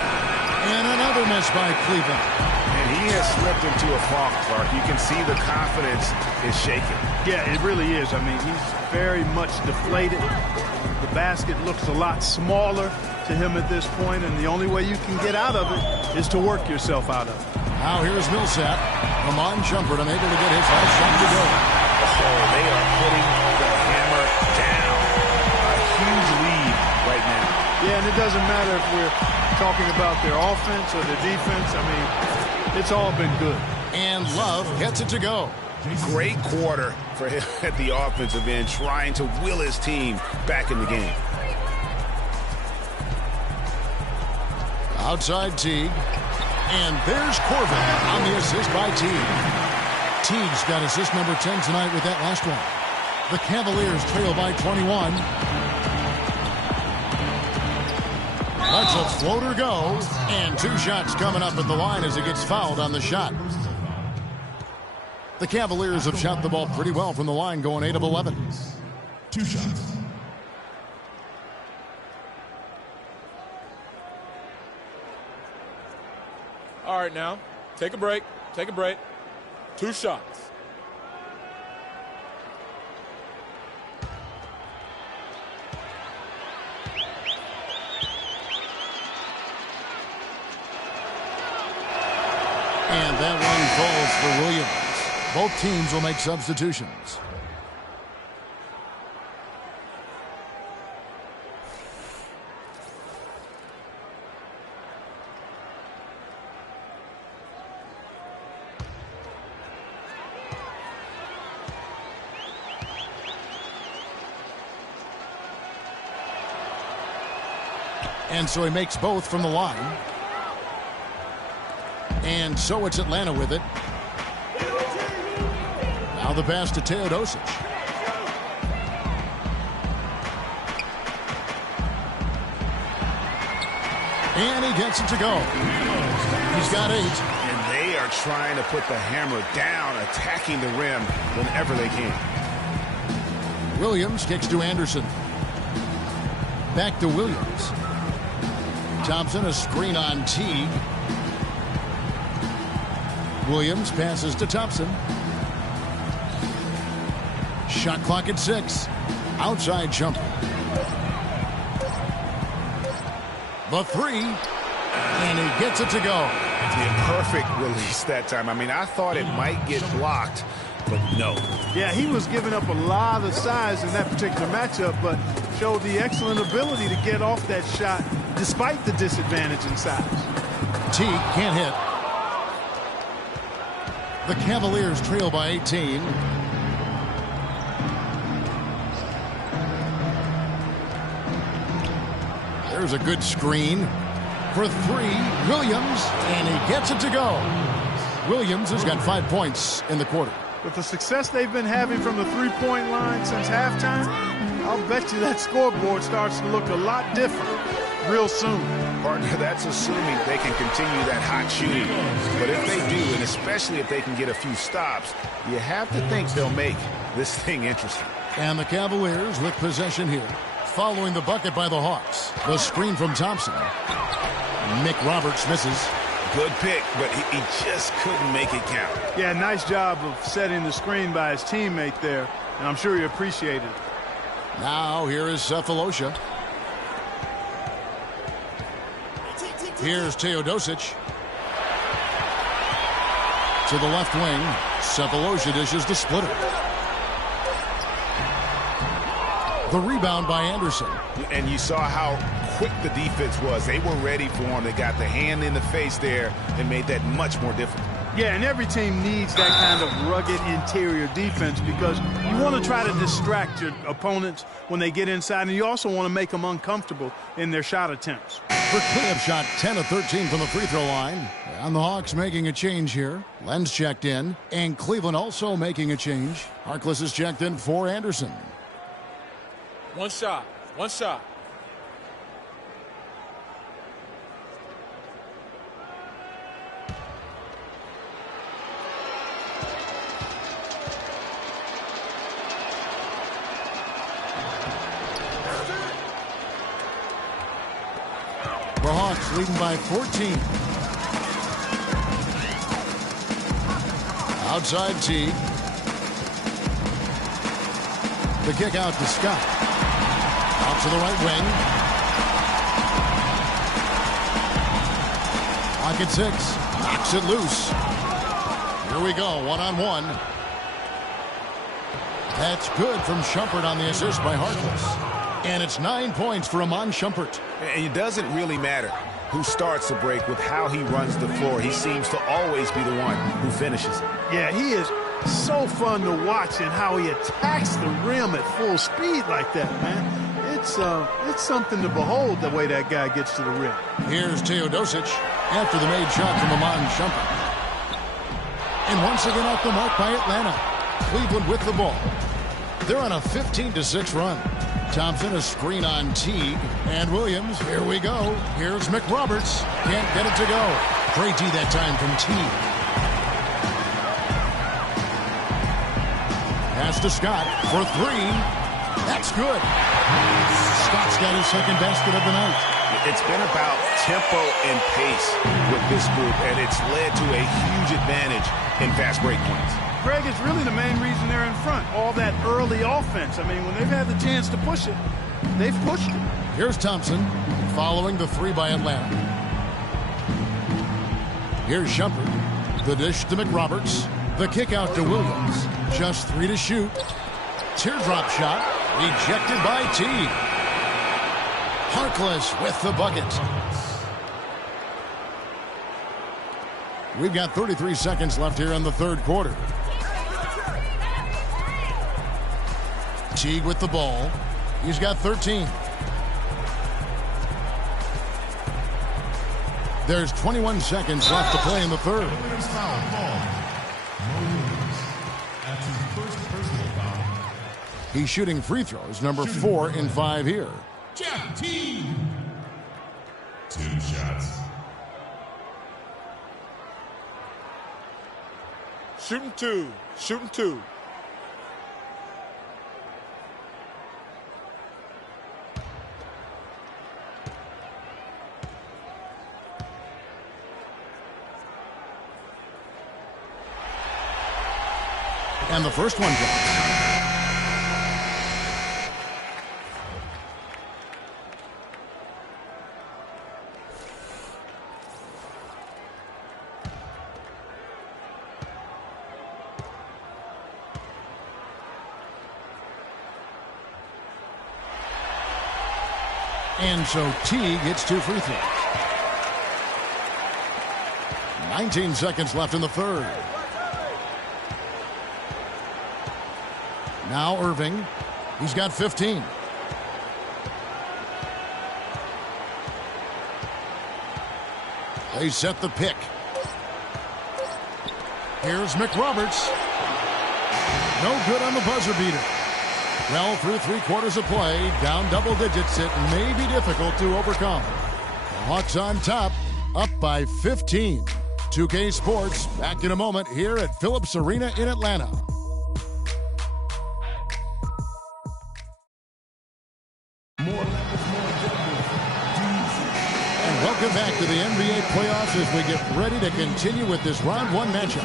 And another miss by Cleveland. And he has slipped into a funk, Clark. You can see the confidence is shaking. Yeah, it really is. I mean, he's very much deflated. The basket looks a lot smaller to him at this point, and the only way you can get out of it is to work yourself out of it. Now here's Millsap. Ramon Shumpert unable to get his last shot to go. Oh, they are putting the hammer down. A huge lead right now. Yeah, and it doesn't matter if we're talking about their offense or their defense. I mean, it's all been good. And Love gets it to go. Great quarter for him at the offensive end, trying to will his team back in the game. Outside Teague. And there's Corbin on the assist by Teague. Teague's got assist number 10 tonight with that last one. The Cavaliers trail by 21. Lets a floater go. And 2 shots coming up at the line as he gets fouled on the shot. The Cavaliers have shot the ball pretty well from the line, going 8 of 11. 2 shots. All right, now, take a break. Take a break. 2 shots. And that one falls for Williams. Both teams will make substitutions. And so he makes both from the line. And so it's Atlanta with it. Now the pass to Teodosic. And he gets it to go. He's got 8. And they are trying to put the hammer down, attacking the rim whenever they can. Williams kicks to Anderson. Back to Williams. Thompson, a screen on Teague. Williams passes to Thompson. Shot clock at 6. Outside jumper. The 3. And he gets it to go. The perfect release that time. I mean, I thought it might get blocked, but no. Yeah, he was giving up a lot of size in that particular matchup, but showed the excellent ability to get off that shot despite the disadvantage in size. Teague can't hit. The Cavaliers trail by 18. There's a good screen for three. Williams, and he gets it to go. Williams has got 5 points in the quarter. With the success they've been having from the three-point line since halftime, I'll bet you that scoreboard starts to look a lot different real soon. Partner, that's assuming they can continue that hot shooting. But if they do, and especially if they can get a few stops, you have to think they'll make this thing interesting. And the Cavaliers with possession here. Following the bucket by the Hawks. The screen from Thompson. Mick Roberts misses. Good pick, but he just couldn't make it count. Yeah, nice job of setting the screen by his teammate there, and I'm sure he appreciated it. Now here is Sefolosha. Here's Teodosic. To the left wing. Sefolosha dishes the splitter. The rebound by Anderson. And you saw how quick the defense was. They were ready for him. They got the hand in the face there and made that much more difficult. Yeah, and every team needs that kind of rugged interior defense because you want to try to distract your opponents when they get inside, and you also want to make them uncomfortable in their shot attempts. For Cleveland shot 10 of 13 from the free throw line. And the Hawks making a change here. Lenz checked in, and Cleveland also making a change. Harkless is checked in for Anderson. One shot. One shot. The Hawks leading by 14. Outside Teague. The kick out to Scott. Out to the right wing. Pocket 6. Knocks it loose. Here we go. One-on-one. That's good from Shumpert on the assist by Harkless. And it's 9 points for Iman Shumpert. And it doesn't really matter who starts the break with how he runs the floor. He seems to always be the one who finishes it. Yeah, he is so fun to watch and how he attacks the rim at full speed like that, man. It's something to behold the way that guy gets to the rim. Here's Teodosic after the made shot from Iman Shumpert. And once again off the mark by Atlanta. Cleveland with the ball. They're on a 15-6 run. Thompson a screen on Teague. And Williams, here we go. Here's McRoberts. Can't get it to go. Great D that time from Teague. Pass to Scott for three. That's good. Scott's got his second basket of the night. It's been about tempo and pace with this group, and it's led to a huge advantage in fast break points. Greg, it's really the main reason they're in front. All that early offense. I mean, when they've had the chance to push it, they've pushed it. Here's Thompson following the three by Atlanta. Here's Shumpert. The dish to McRoberts. The kick out to Williams. Just 3 to shoot. Teardrop shot. Rejected by Teague. Harkless with the bucket. We've got 33 seconds left here in the third quarter. Teague with the ball. He's got 13. There's 21 seconds left to play in the third. He's shooting free throws, number 4 in 5 here. Jeff Teague. 2 shots. Shooting two. Shooting two. And the first one drops. And so Teague hits 2 free throws. 19 seconds left in the third. Now Irving. He's got 15. They set the pick. Here's McRoberts. No good on the buzzer beater. Well, through 3/4 of play, down double digits, it may be difficult to overcome. The Hawks on top, up by 15. 2K Sports, back in a moment here at Phillips Arena in Atlanta. And welcome back to the NBA playoffs as we get ready to continue with this round 1 matchup.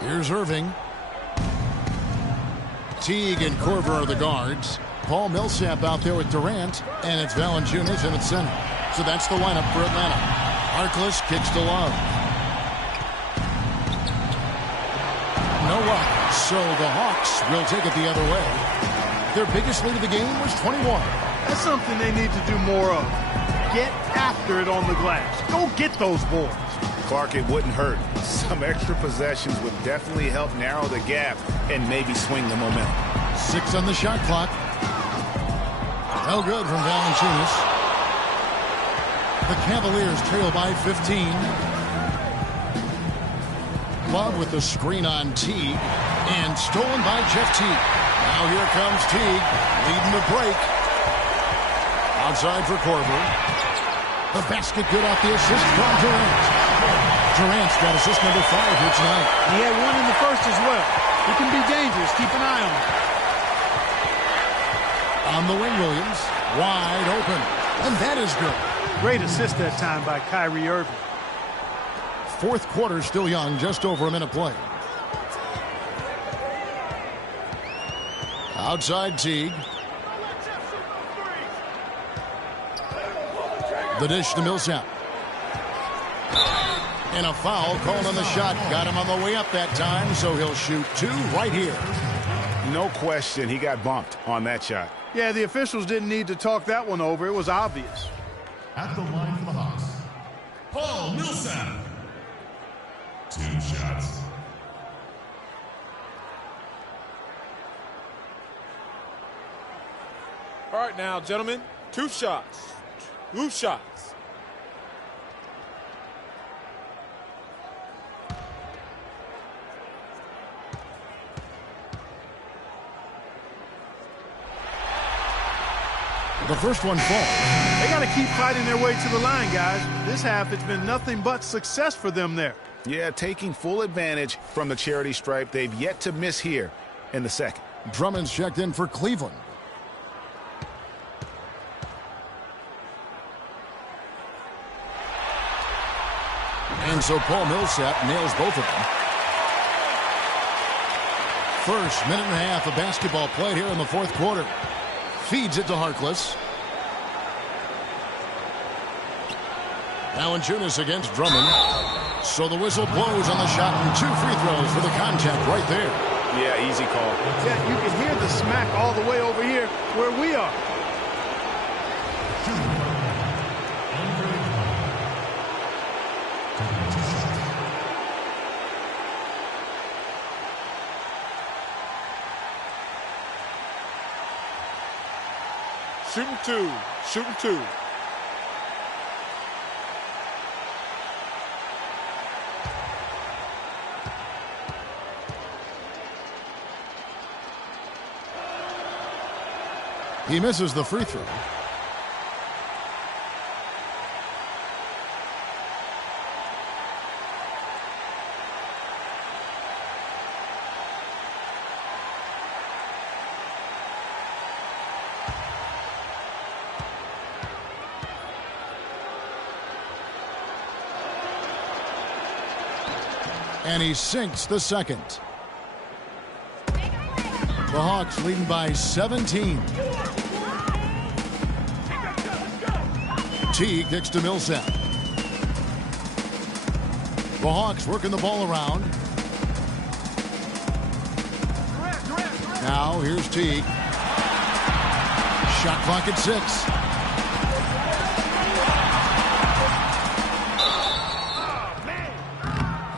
Here's Irving. Teague and Korver are the guards. Paul Millsap out there with Durant, and it's Valanciunas in at center. So that's the lineup for Atlanta. Harkless kicks to Love. No luck. So the Hawks will take it the other way. Their biggest lead of the game was 21. That's something they need to do more of. Get after it on the glass. Go get those boards. Clark, it wouldn't hurt. Some extra possessions would definitely help narrow the gap and maybe swing the momentum. 6 on the shot clock. No good from Valanciunas. The Cavaliers trail by 15. Love with the screen on Teague. And stolen by Jeff Teague. Now here comes Teague, leading the break. Outside for Korver. The basket good off the assist from Durant. Durant's got assist number 5 here tonight. He had 1 in the first as well. He can be dangerous. Keep an eye on him. On the wing, Williams. Wide open. And that is good. Great assist that time by Kyrie Irving. 4th quarter still young, just over a minute play. Outside Teague. The dish to Millsap. And a foul called on the shot. Got him on the way up that time, so he'll shoot 2 right here. No question, he got bumped on that shot. Yeah, the officials didn't need to talk that one over. It was obvious. At the line for the Hawks, Paul Millsap. 2 shots. All right now, gentlemen, 2 shots. 2 shots. The first one falls. They got to keep fighting their way to the line, guys. This half, it's been nothing but success for them there. Yeah, taking full advantage from the charity stripe. They've yet to miss here in the second. Drummond's checked in for Cleveland. And so Paul Millsap nails both of them. First minute and a half of basketball played here in the 4th quarter. Feeds it to Harkless. Valanciunas against Drummond. So the whistle blows on the shot and 2 free throws for the contact right there. Yeah, easy call. Yeah, you can hear the smack all the way over here where we are. Shooting 2. Shooting 2. He misses the free throw. And he sinks the second. The Hawks leading by 17. Teague kicks to Millsap. The Hawks working the ball around. Now here's Teague. Shot clock at 6.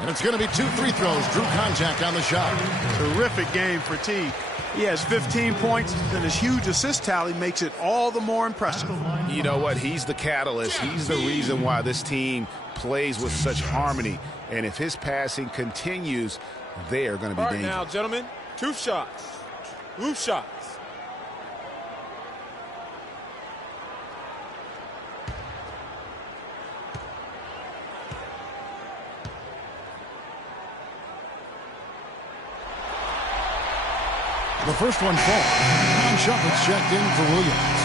And it's going to be 2 free throws. Drew contact on the shot. Terrific game for Teague. He has 15 points, and his huge assist tally makes it all the more impressive. You know what? He's the catalyst. He's the reason why this team plays with such harmony. And if his passing continues, they are going to be dangerous. Now, gentlemen, 2 shots. 2 shots. The first one falls. Iman Shumpert's checked in for Williams.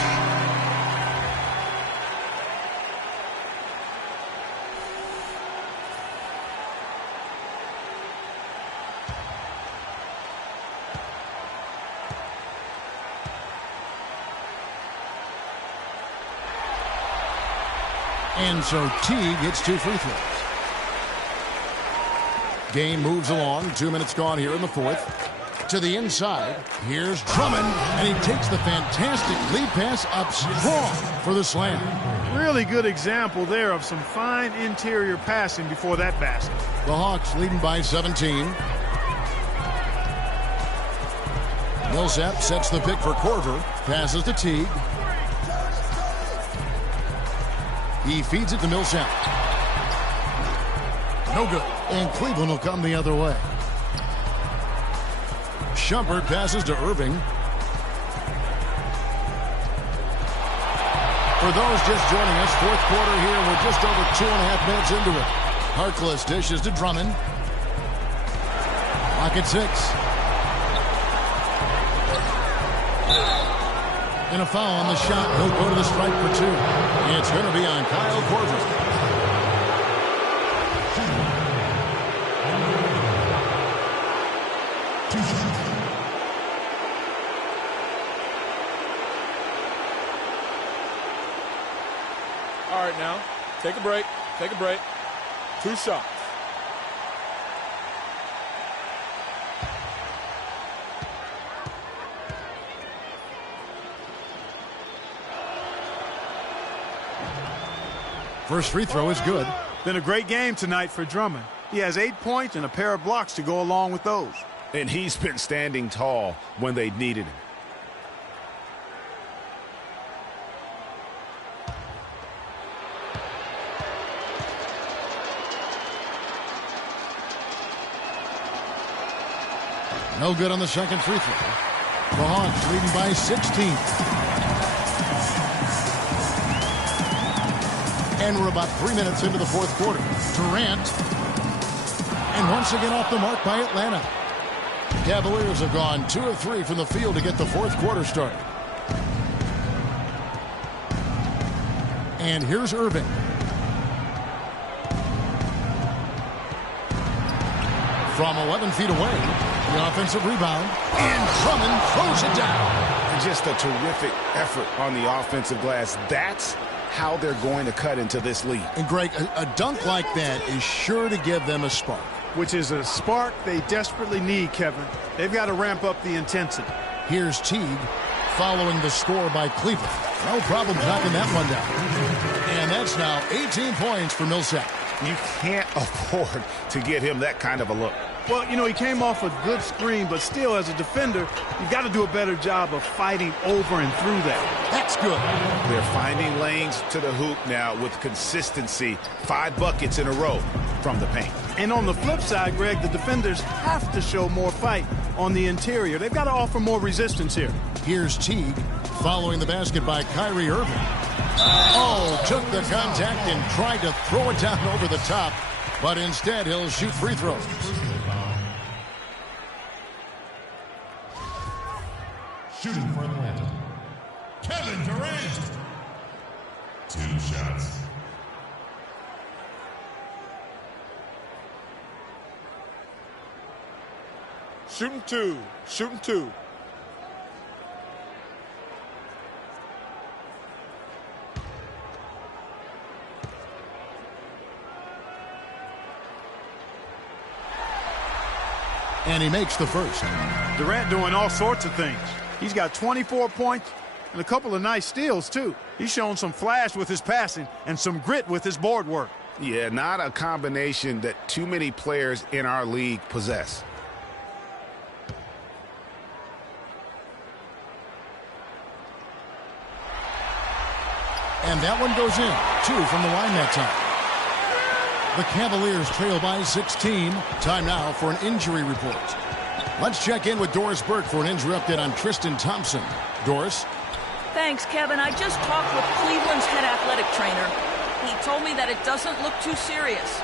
And so Teague hits 2 free throws. Game moves along. 2 minutes gone here in the fourth. To the inside, here's Drummond, and he takes the fantastic lead pass up strong for the slam. Really good example there of some fine interior passing before that basket. The Hawks leading by 17. Millsap sets the pick for Korver, passes to Teague. He feeds it to Millsap. No good, and Cleveland will come the other way. Shumpert passes to Irving. For those just joining us, fourth quarter here. We're just over 2.5 minutes into it. Harkless dishes to Drummond. Clock at 6. And a foul on the shot. He'll go to the strike for 2. It's going to be on Kyle Korver. All right, now, take a break. Take a break. 2 shots. First free throw is good. Been a great game tonight for Drummond. He has 8 points and a pair of blocks to go along with those. And he's been standing tall when they needed him. No good on the second free throw. The Hawks leading by 16. And we're about 3 minutes into the fourth quarter. Durant. And once again off the mark by Atlanta. Cavaliers have gone 2 of 3 from the field to get the fourth quarter started. And here's Irving. From 11 feet away, the offensive rebound, and Drummond throws it down. Just a terrific effort on the offensive glass. That's how they're going to cut into this lead. And Greg, a dunk like that is sure to give them a spark. Which is a spark they desperately need, Kevin. They've got to ramp up the intensity. Here's Teague following the score by Cleveland. No problem knocking that one down. And that's now 18 points for Millsap. You can't afford to get him that kind of a look. Well, you know, he came off a good screen, but still, as a defender, you've got to do a better job of fighting over and through that. That's good. They're finding lanes to the hoop now with consistency. 5 buckets in a row from the paint. And on the flip side, Greg, the defenders have to show more fight on the interior. They've got to offer more resistance here. Here's Teague following the basket by Kyrie Irving. Oh, took the contact and tried to throw it down over the top, but instead he'll shoot free throws. Shooting for Atlanta, Kevin Durant. 2 shots. Shooting 2. Shooting 2. And he makes the first. Durant doing all sorts of things. He's got 24 points and a couple of nice steals, too. He's shown some flash with his passing and some grit with his board work. Yeah, not a combination that too many players in our league possess. And that one goes in. 2 from the line that time. The Cavaliers trail by 16. Time now for an injury report. Let's check in with Doris Burke for an injury update on Tristan Thompson. Doris? Thanks, Kevin. I just talked with Cleveland's head athletic trainer. He told me that it doesn't look too serious.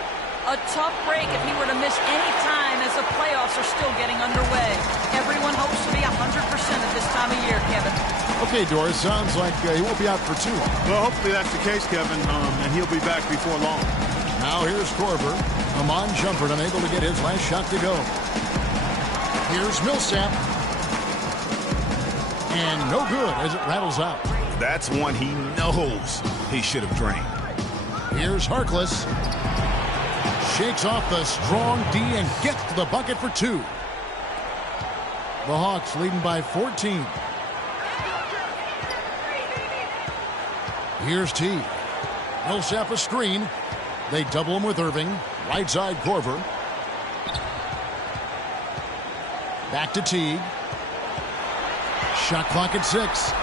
A tough break if he were to miss any time as the playoffs are still getting underway. Everyone hopes to be 100% at this time of year, Kevin. Okay, Doris, sounds like he won't be out for too long. Well, hopefully that's the case, Kevin, and he'll be back before long. Now here's Korver. Iman Shumpert unable to get his last shot to go. Here's Millsap. And no good as it rattles out. That's one he knows he should have drained. Here's Harkless. Shakes off the strong D and gets to the bucket for 2. The Hawks leading by 14. Here's T. Millsap a screen. They double him with Irving. Right side Korver. Back to Teague. Shot clock at 6.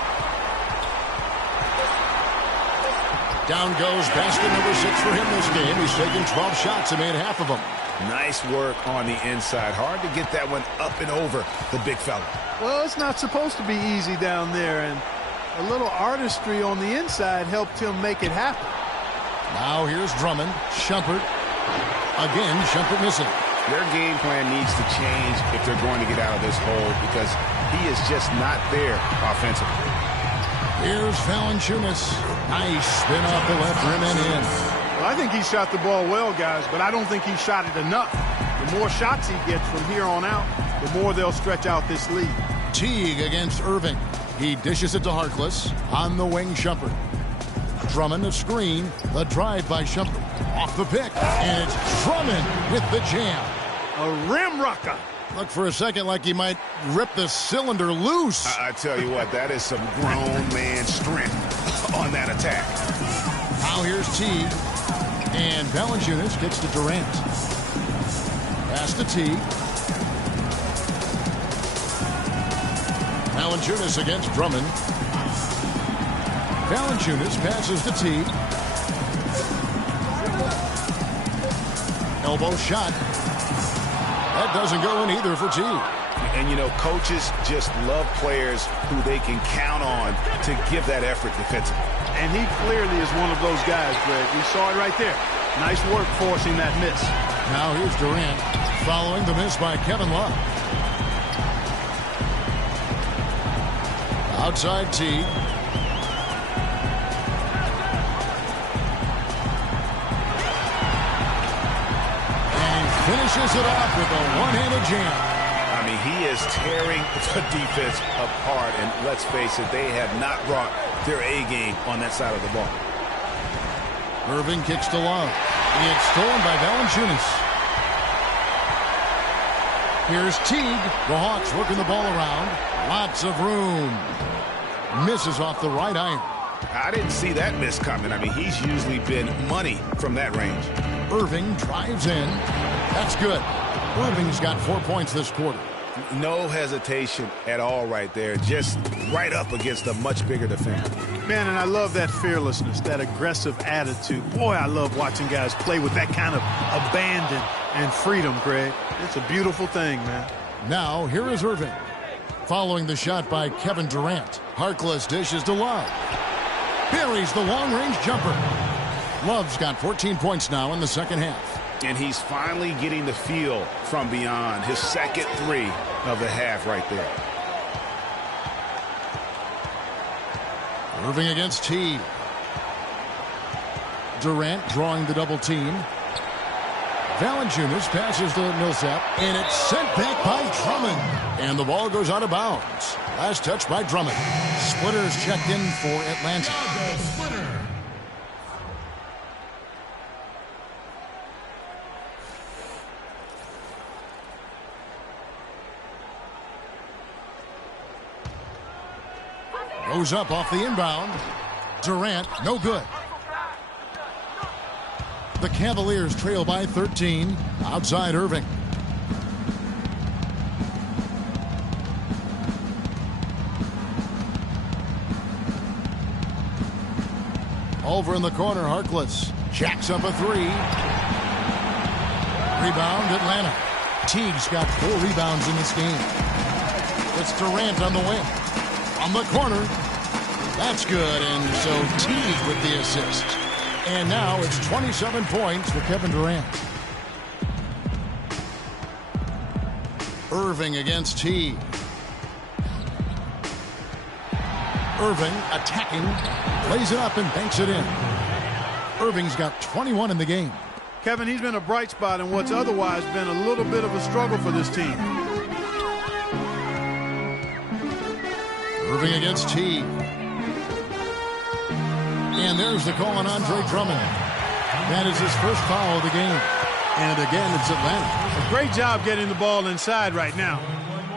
Down goes basket number 6 for him this game. He's taken 12 shots and made half of them. Nice work on the inside. Hard to get that one up and over the big fella. Well, it's not supposed to be easy down there, and a little artistry on the inside helped him make it happen. Now here's Drummond. Shumpert. Again, Shumpert missing. Their game plan needs to change if they're going to get out of this hole because he is just not there offensively. Here's Valanciunas. Nice spin off the left rim and in. Well, I think he shot the ball well, guys, but I don't think he shot it enough. The more shots he gets from here on out, the more they'll stretch out this lead. Teague against Irving. He dishes it to Harkless. On the wing, Shumpert. Drummond a screen. The drive by Shumpert. Off the pick. And it's Drummond with the jam. A rim rocker. Look for a second like he might rip the cylinder loose. I tell you what, that is some grown man strength on that attack. Now here's Teague. And Valanciunas gets to Durant. Pass to Teague. Valanciunas against Drummond. Valanciunas passes to Teague. Elbow shot. That doesn't go in either for Teague. And, you know, coaches just love players who they can count on to give that effort defensively. And he clearly is one of those guys, Greg. We saw it right there. Nice work forcing that miss. Now here's Durant following the miss by Kevin Love. Outside Teague. Finishes it off with a one-handed jam. I mean, he is tearing the defense apart, and let's face it, they have not brought their A game on that side of the ball. Irving kicks to Love. It's stolen by Valanciunas. Here's Teague. The Hawks working the ball around. Lots of room. Misses off the right iron. I didn't see that miss coming. I mean, he's usually been money from that range. Irving drives in. That's good. Irving's got 4 points this quarter. No hesitation at all right there. Just right up against a much bigger defender. Man, and I love that fearlessness, that aggressive attitude. Boy, I love watching guys play with that kind of abandon and freedom, Greg. It's a beautiful thing, man. Now, here is Irving. Following the shot by Kevin Durant. Harkless dishes to Love. Buries the long-range jumper. Love's got 14 points now in the second half. And he's finally getting the feel from beyond. His second 3 of the half right there. Irving against Teague. Durant drawing the double team. Valanciunas passes to Millsap, and it's sent back by Drummond. And the ball goes out of bounds. Last touch by Drummond. Splitters checked in for Atlanta. Goes up off the inbound. Durant, no good. The Cavaliers trail by 13. Outside Irving. Over in the corner, Harkless jacks up a three. Rebound, Atlanta. Teague's got 4 rebounds in this game. It's Durant on the wing. On the corner. That's good, and so Teague with the assist. And now it's 27 points for Kevin Durant. Irving against Teague. Irving attacking, plays it up and banks it in. Irving's got 21 in the game. Kevin, he's been a bright spot in what's otherwise been a little bit of a struggle for this team. Irving against Teague. And there's the call on Andre Drummond. That is his first foul of the game. And again, it's Atlanta. A great job getting the ball inside right now.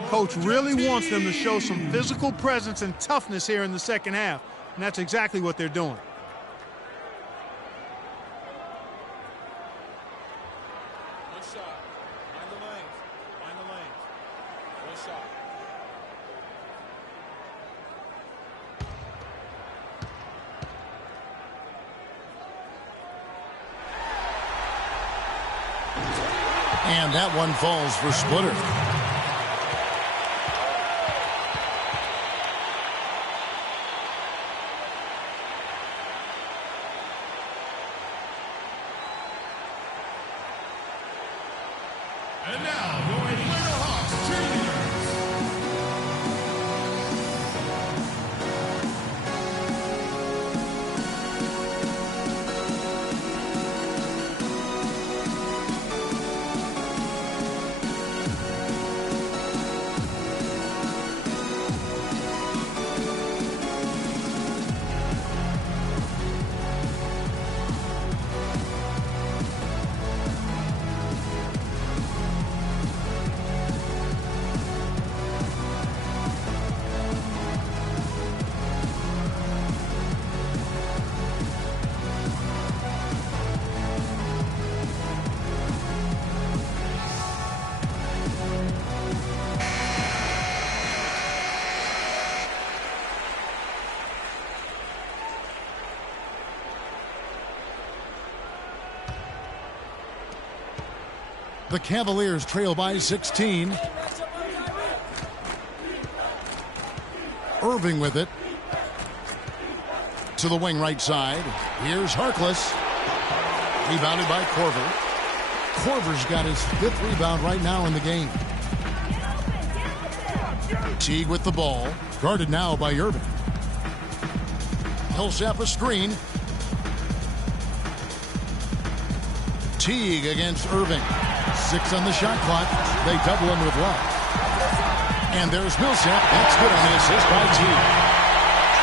Coach really wants them to show some physical presence and toughness here in the second half. And that's exactly what they're doing. One shot. Find the lanes. Find the lanes. One shot. And that one falls for Splitter. And now, your Atlanta Hawks cheerleaders. The Cavaliers trail by 16. Irving with it. To the wing right side. Here's Harkless. Rebounded by Korver. Korver's got his 5th rebound right now in the game. Teague with the ball. Guarded now by Irving. Millsap a screen. Teague against Irving. 6 on the shot clock. They double him with Love. And there's Millsap. That's good on the assist by Teague.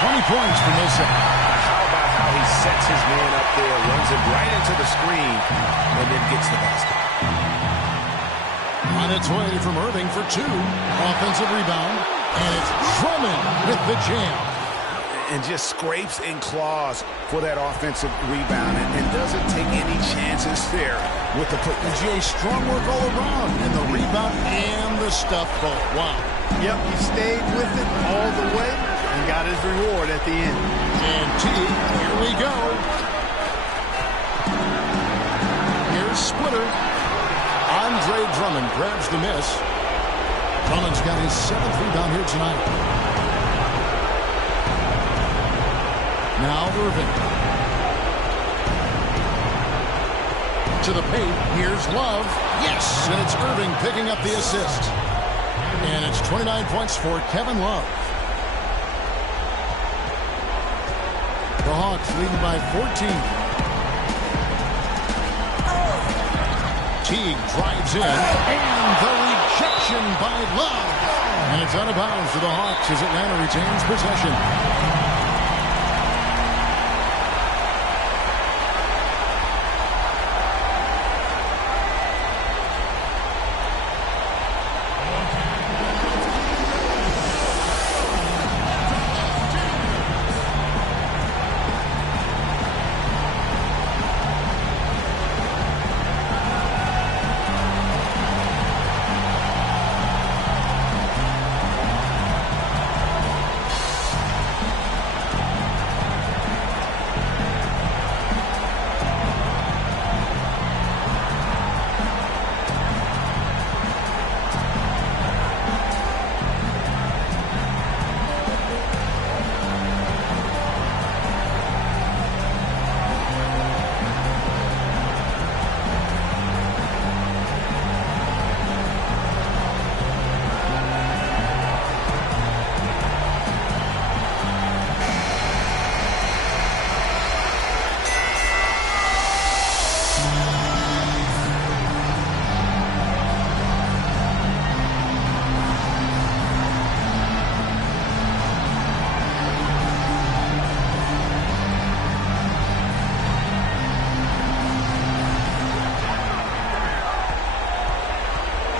20 points for Millsap. How about how he sets his man up there, runs it right into the screen, and then gets the basket. On its way from Irving for 2. Offensive rebound. And it's Drummond with the jam. And just scrapes and claws for that offensive rebound and doesn't take any chances there with the put. Jay, strong work all around, and the rebound and the stuff both. Wow. Yep, he stayed with it all the way and got his reward at the end. And Teague, here we go. Here's Splitter. Andre Drummond grabs the miss. Drummond's got his 7th rebound here tonight. Now Irving. To the paint. Here's Love. Yes! And it's Irving picking up the assist. And it's 29 points for Kevin Love. The Hawks leading by 14. Teague drives in. And the rejection by Love. And it's out of bounds to the Hawks as Atlanta retains possession.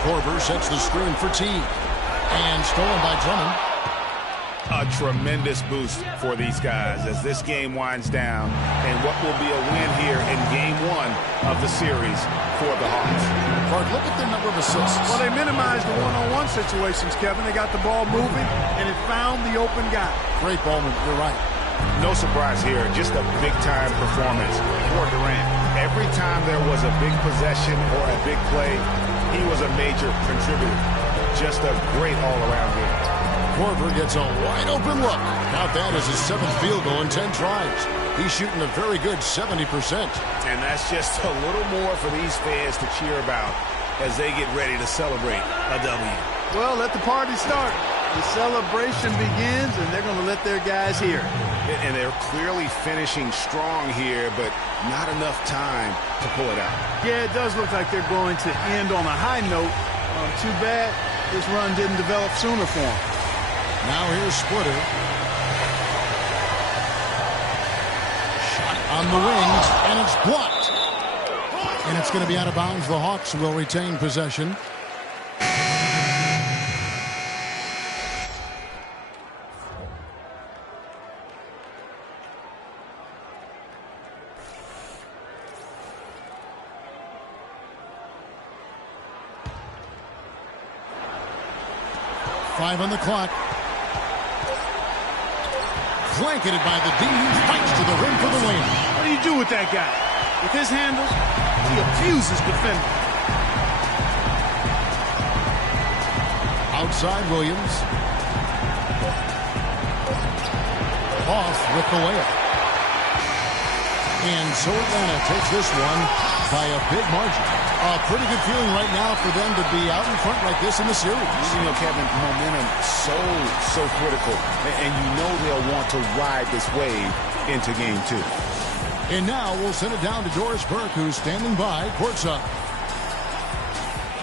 Korver sets the screen for Teague. And stolen by Drummond. A tremendous boost for these guys as this game winds down and what will be a win here in game 1 of the series for the Hawks. Clark, look at their number of assists. Well, they minimized the one-on-one situations, Kevin. They got the ball moving, and it found the open guy. Great moment. You're right. No surprise here, just a big-time performance for Durant. Every time there was a big possession or a big play, he was a major contributor. Just a great all-around game. Korver gets a wide-open look. Count that as his 7th field goal in 10 tries. He's shooting a very good 70%. And that's just a little more for these fans to cheer about as they get ready to celebrate a W. Well, let the party start. The celebration begins, and they're going to let their guys hear it. And they're clearly finishing strong here, but not enough time to pull it out. Yeah, it does look like they're going to end on a high note. Too bad this run didn't develop sooner for them. Now here's Splitter. Shot on the wings, and it's blocked. And it's going to be out of bounds. The Hawks will retain possession. Five on the clock. Blanketed by the D. Fights to the rim for the win. What do you do with that guy? With his handles, he abuses defenders. Outside Williams. Off with the layup. And so Atlanta takes this one by a big margin. A pretty good feeling right now for them to be out in front like this in the series. You know, Kevin, momentum so critical. And you know they'll want to ride this wave into game 2. And now we'll send it down to Doris Burke, who's standing by courtside.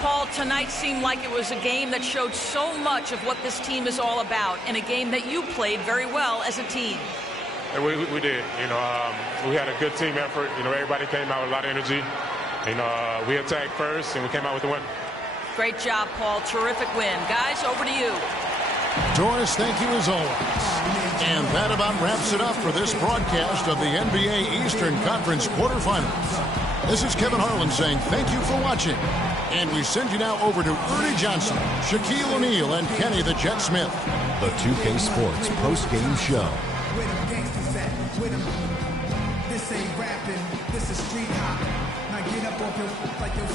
Paul, tonight seemed like it was a game that showed so much of what this team is all about, and a game that you played very well as a team. We did. You know, we had a good team effort. You know, everybody came out with a lot of energy. You know, we attacked first, and we came out with the win. Great job, Paul. Terrific win. Guys, over to you. Doris, thank you as always. And that about wraps it up for this broadcast of the NBA Eastern Conference quarterfinals. This is Kevin Harlan saying thank you for watching. And we send you now over to Ernie Johnson, Shaquille O'Neal, and Kenny the Jet Smith. The 2K Sports post-game show.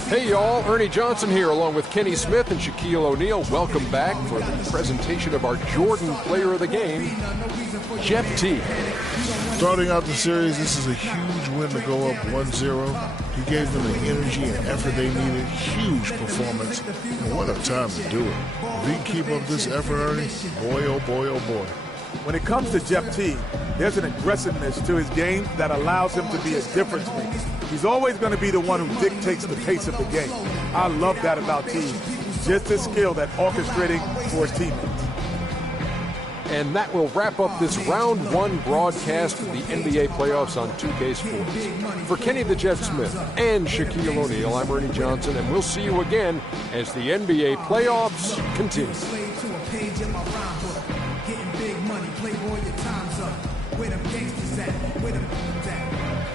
Hey y'all, Ernie Johnson here along with Kenny Smith and Shaquille O'Neal. Welcome back for the presentation of our Jordan Player of the Game, Jeff Teague. Starting out the series, this is a huge win to go up 1-0. He gave them the energy and effort they needed. Huge performance. And what a time to do it. If he can keep up this effort, Ernie, boy, oh boy, oh boy. When it comes to Jeff Teague, there's an aggressiveness to his game that allows him to be a difference maker. He's always going to be the one who dictates the pace of the game. I love that about Teague. He's just as skilled at orchestrating for his teammates. And that will wrap up this round 1 broadcast of the NBA playoffs on 2K Sports. For Kenny the Jet Smith and Shaquille O'Neal, I'm Ernie Johnson, and we'll see you again as the NBA playoffs continue. Getting big money, Playboy, your time's up. Where them gangsters at? Where them at?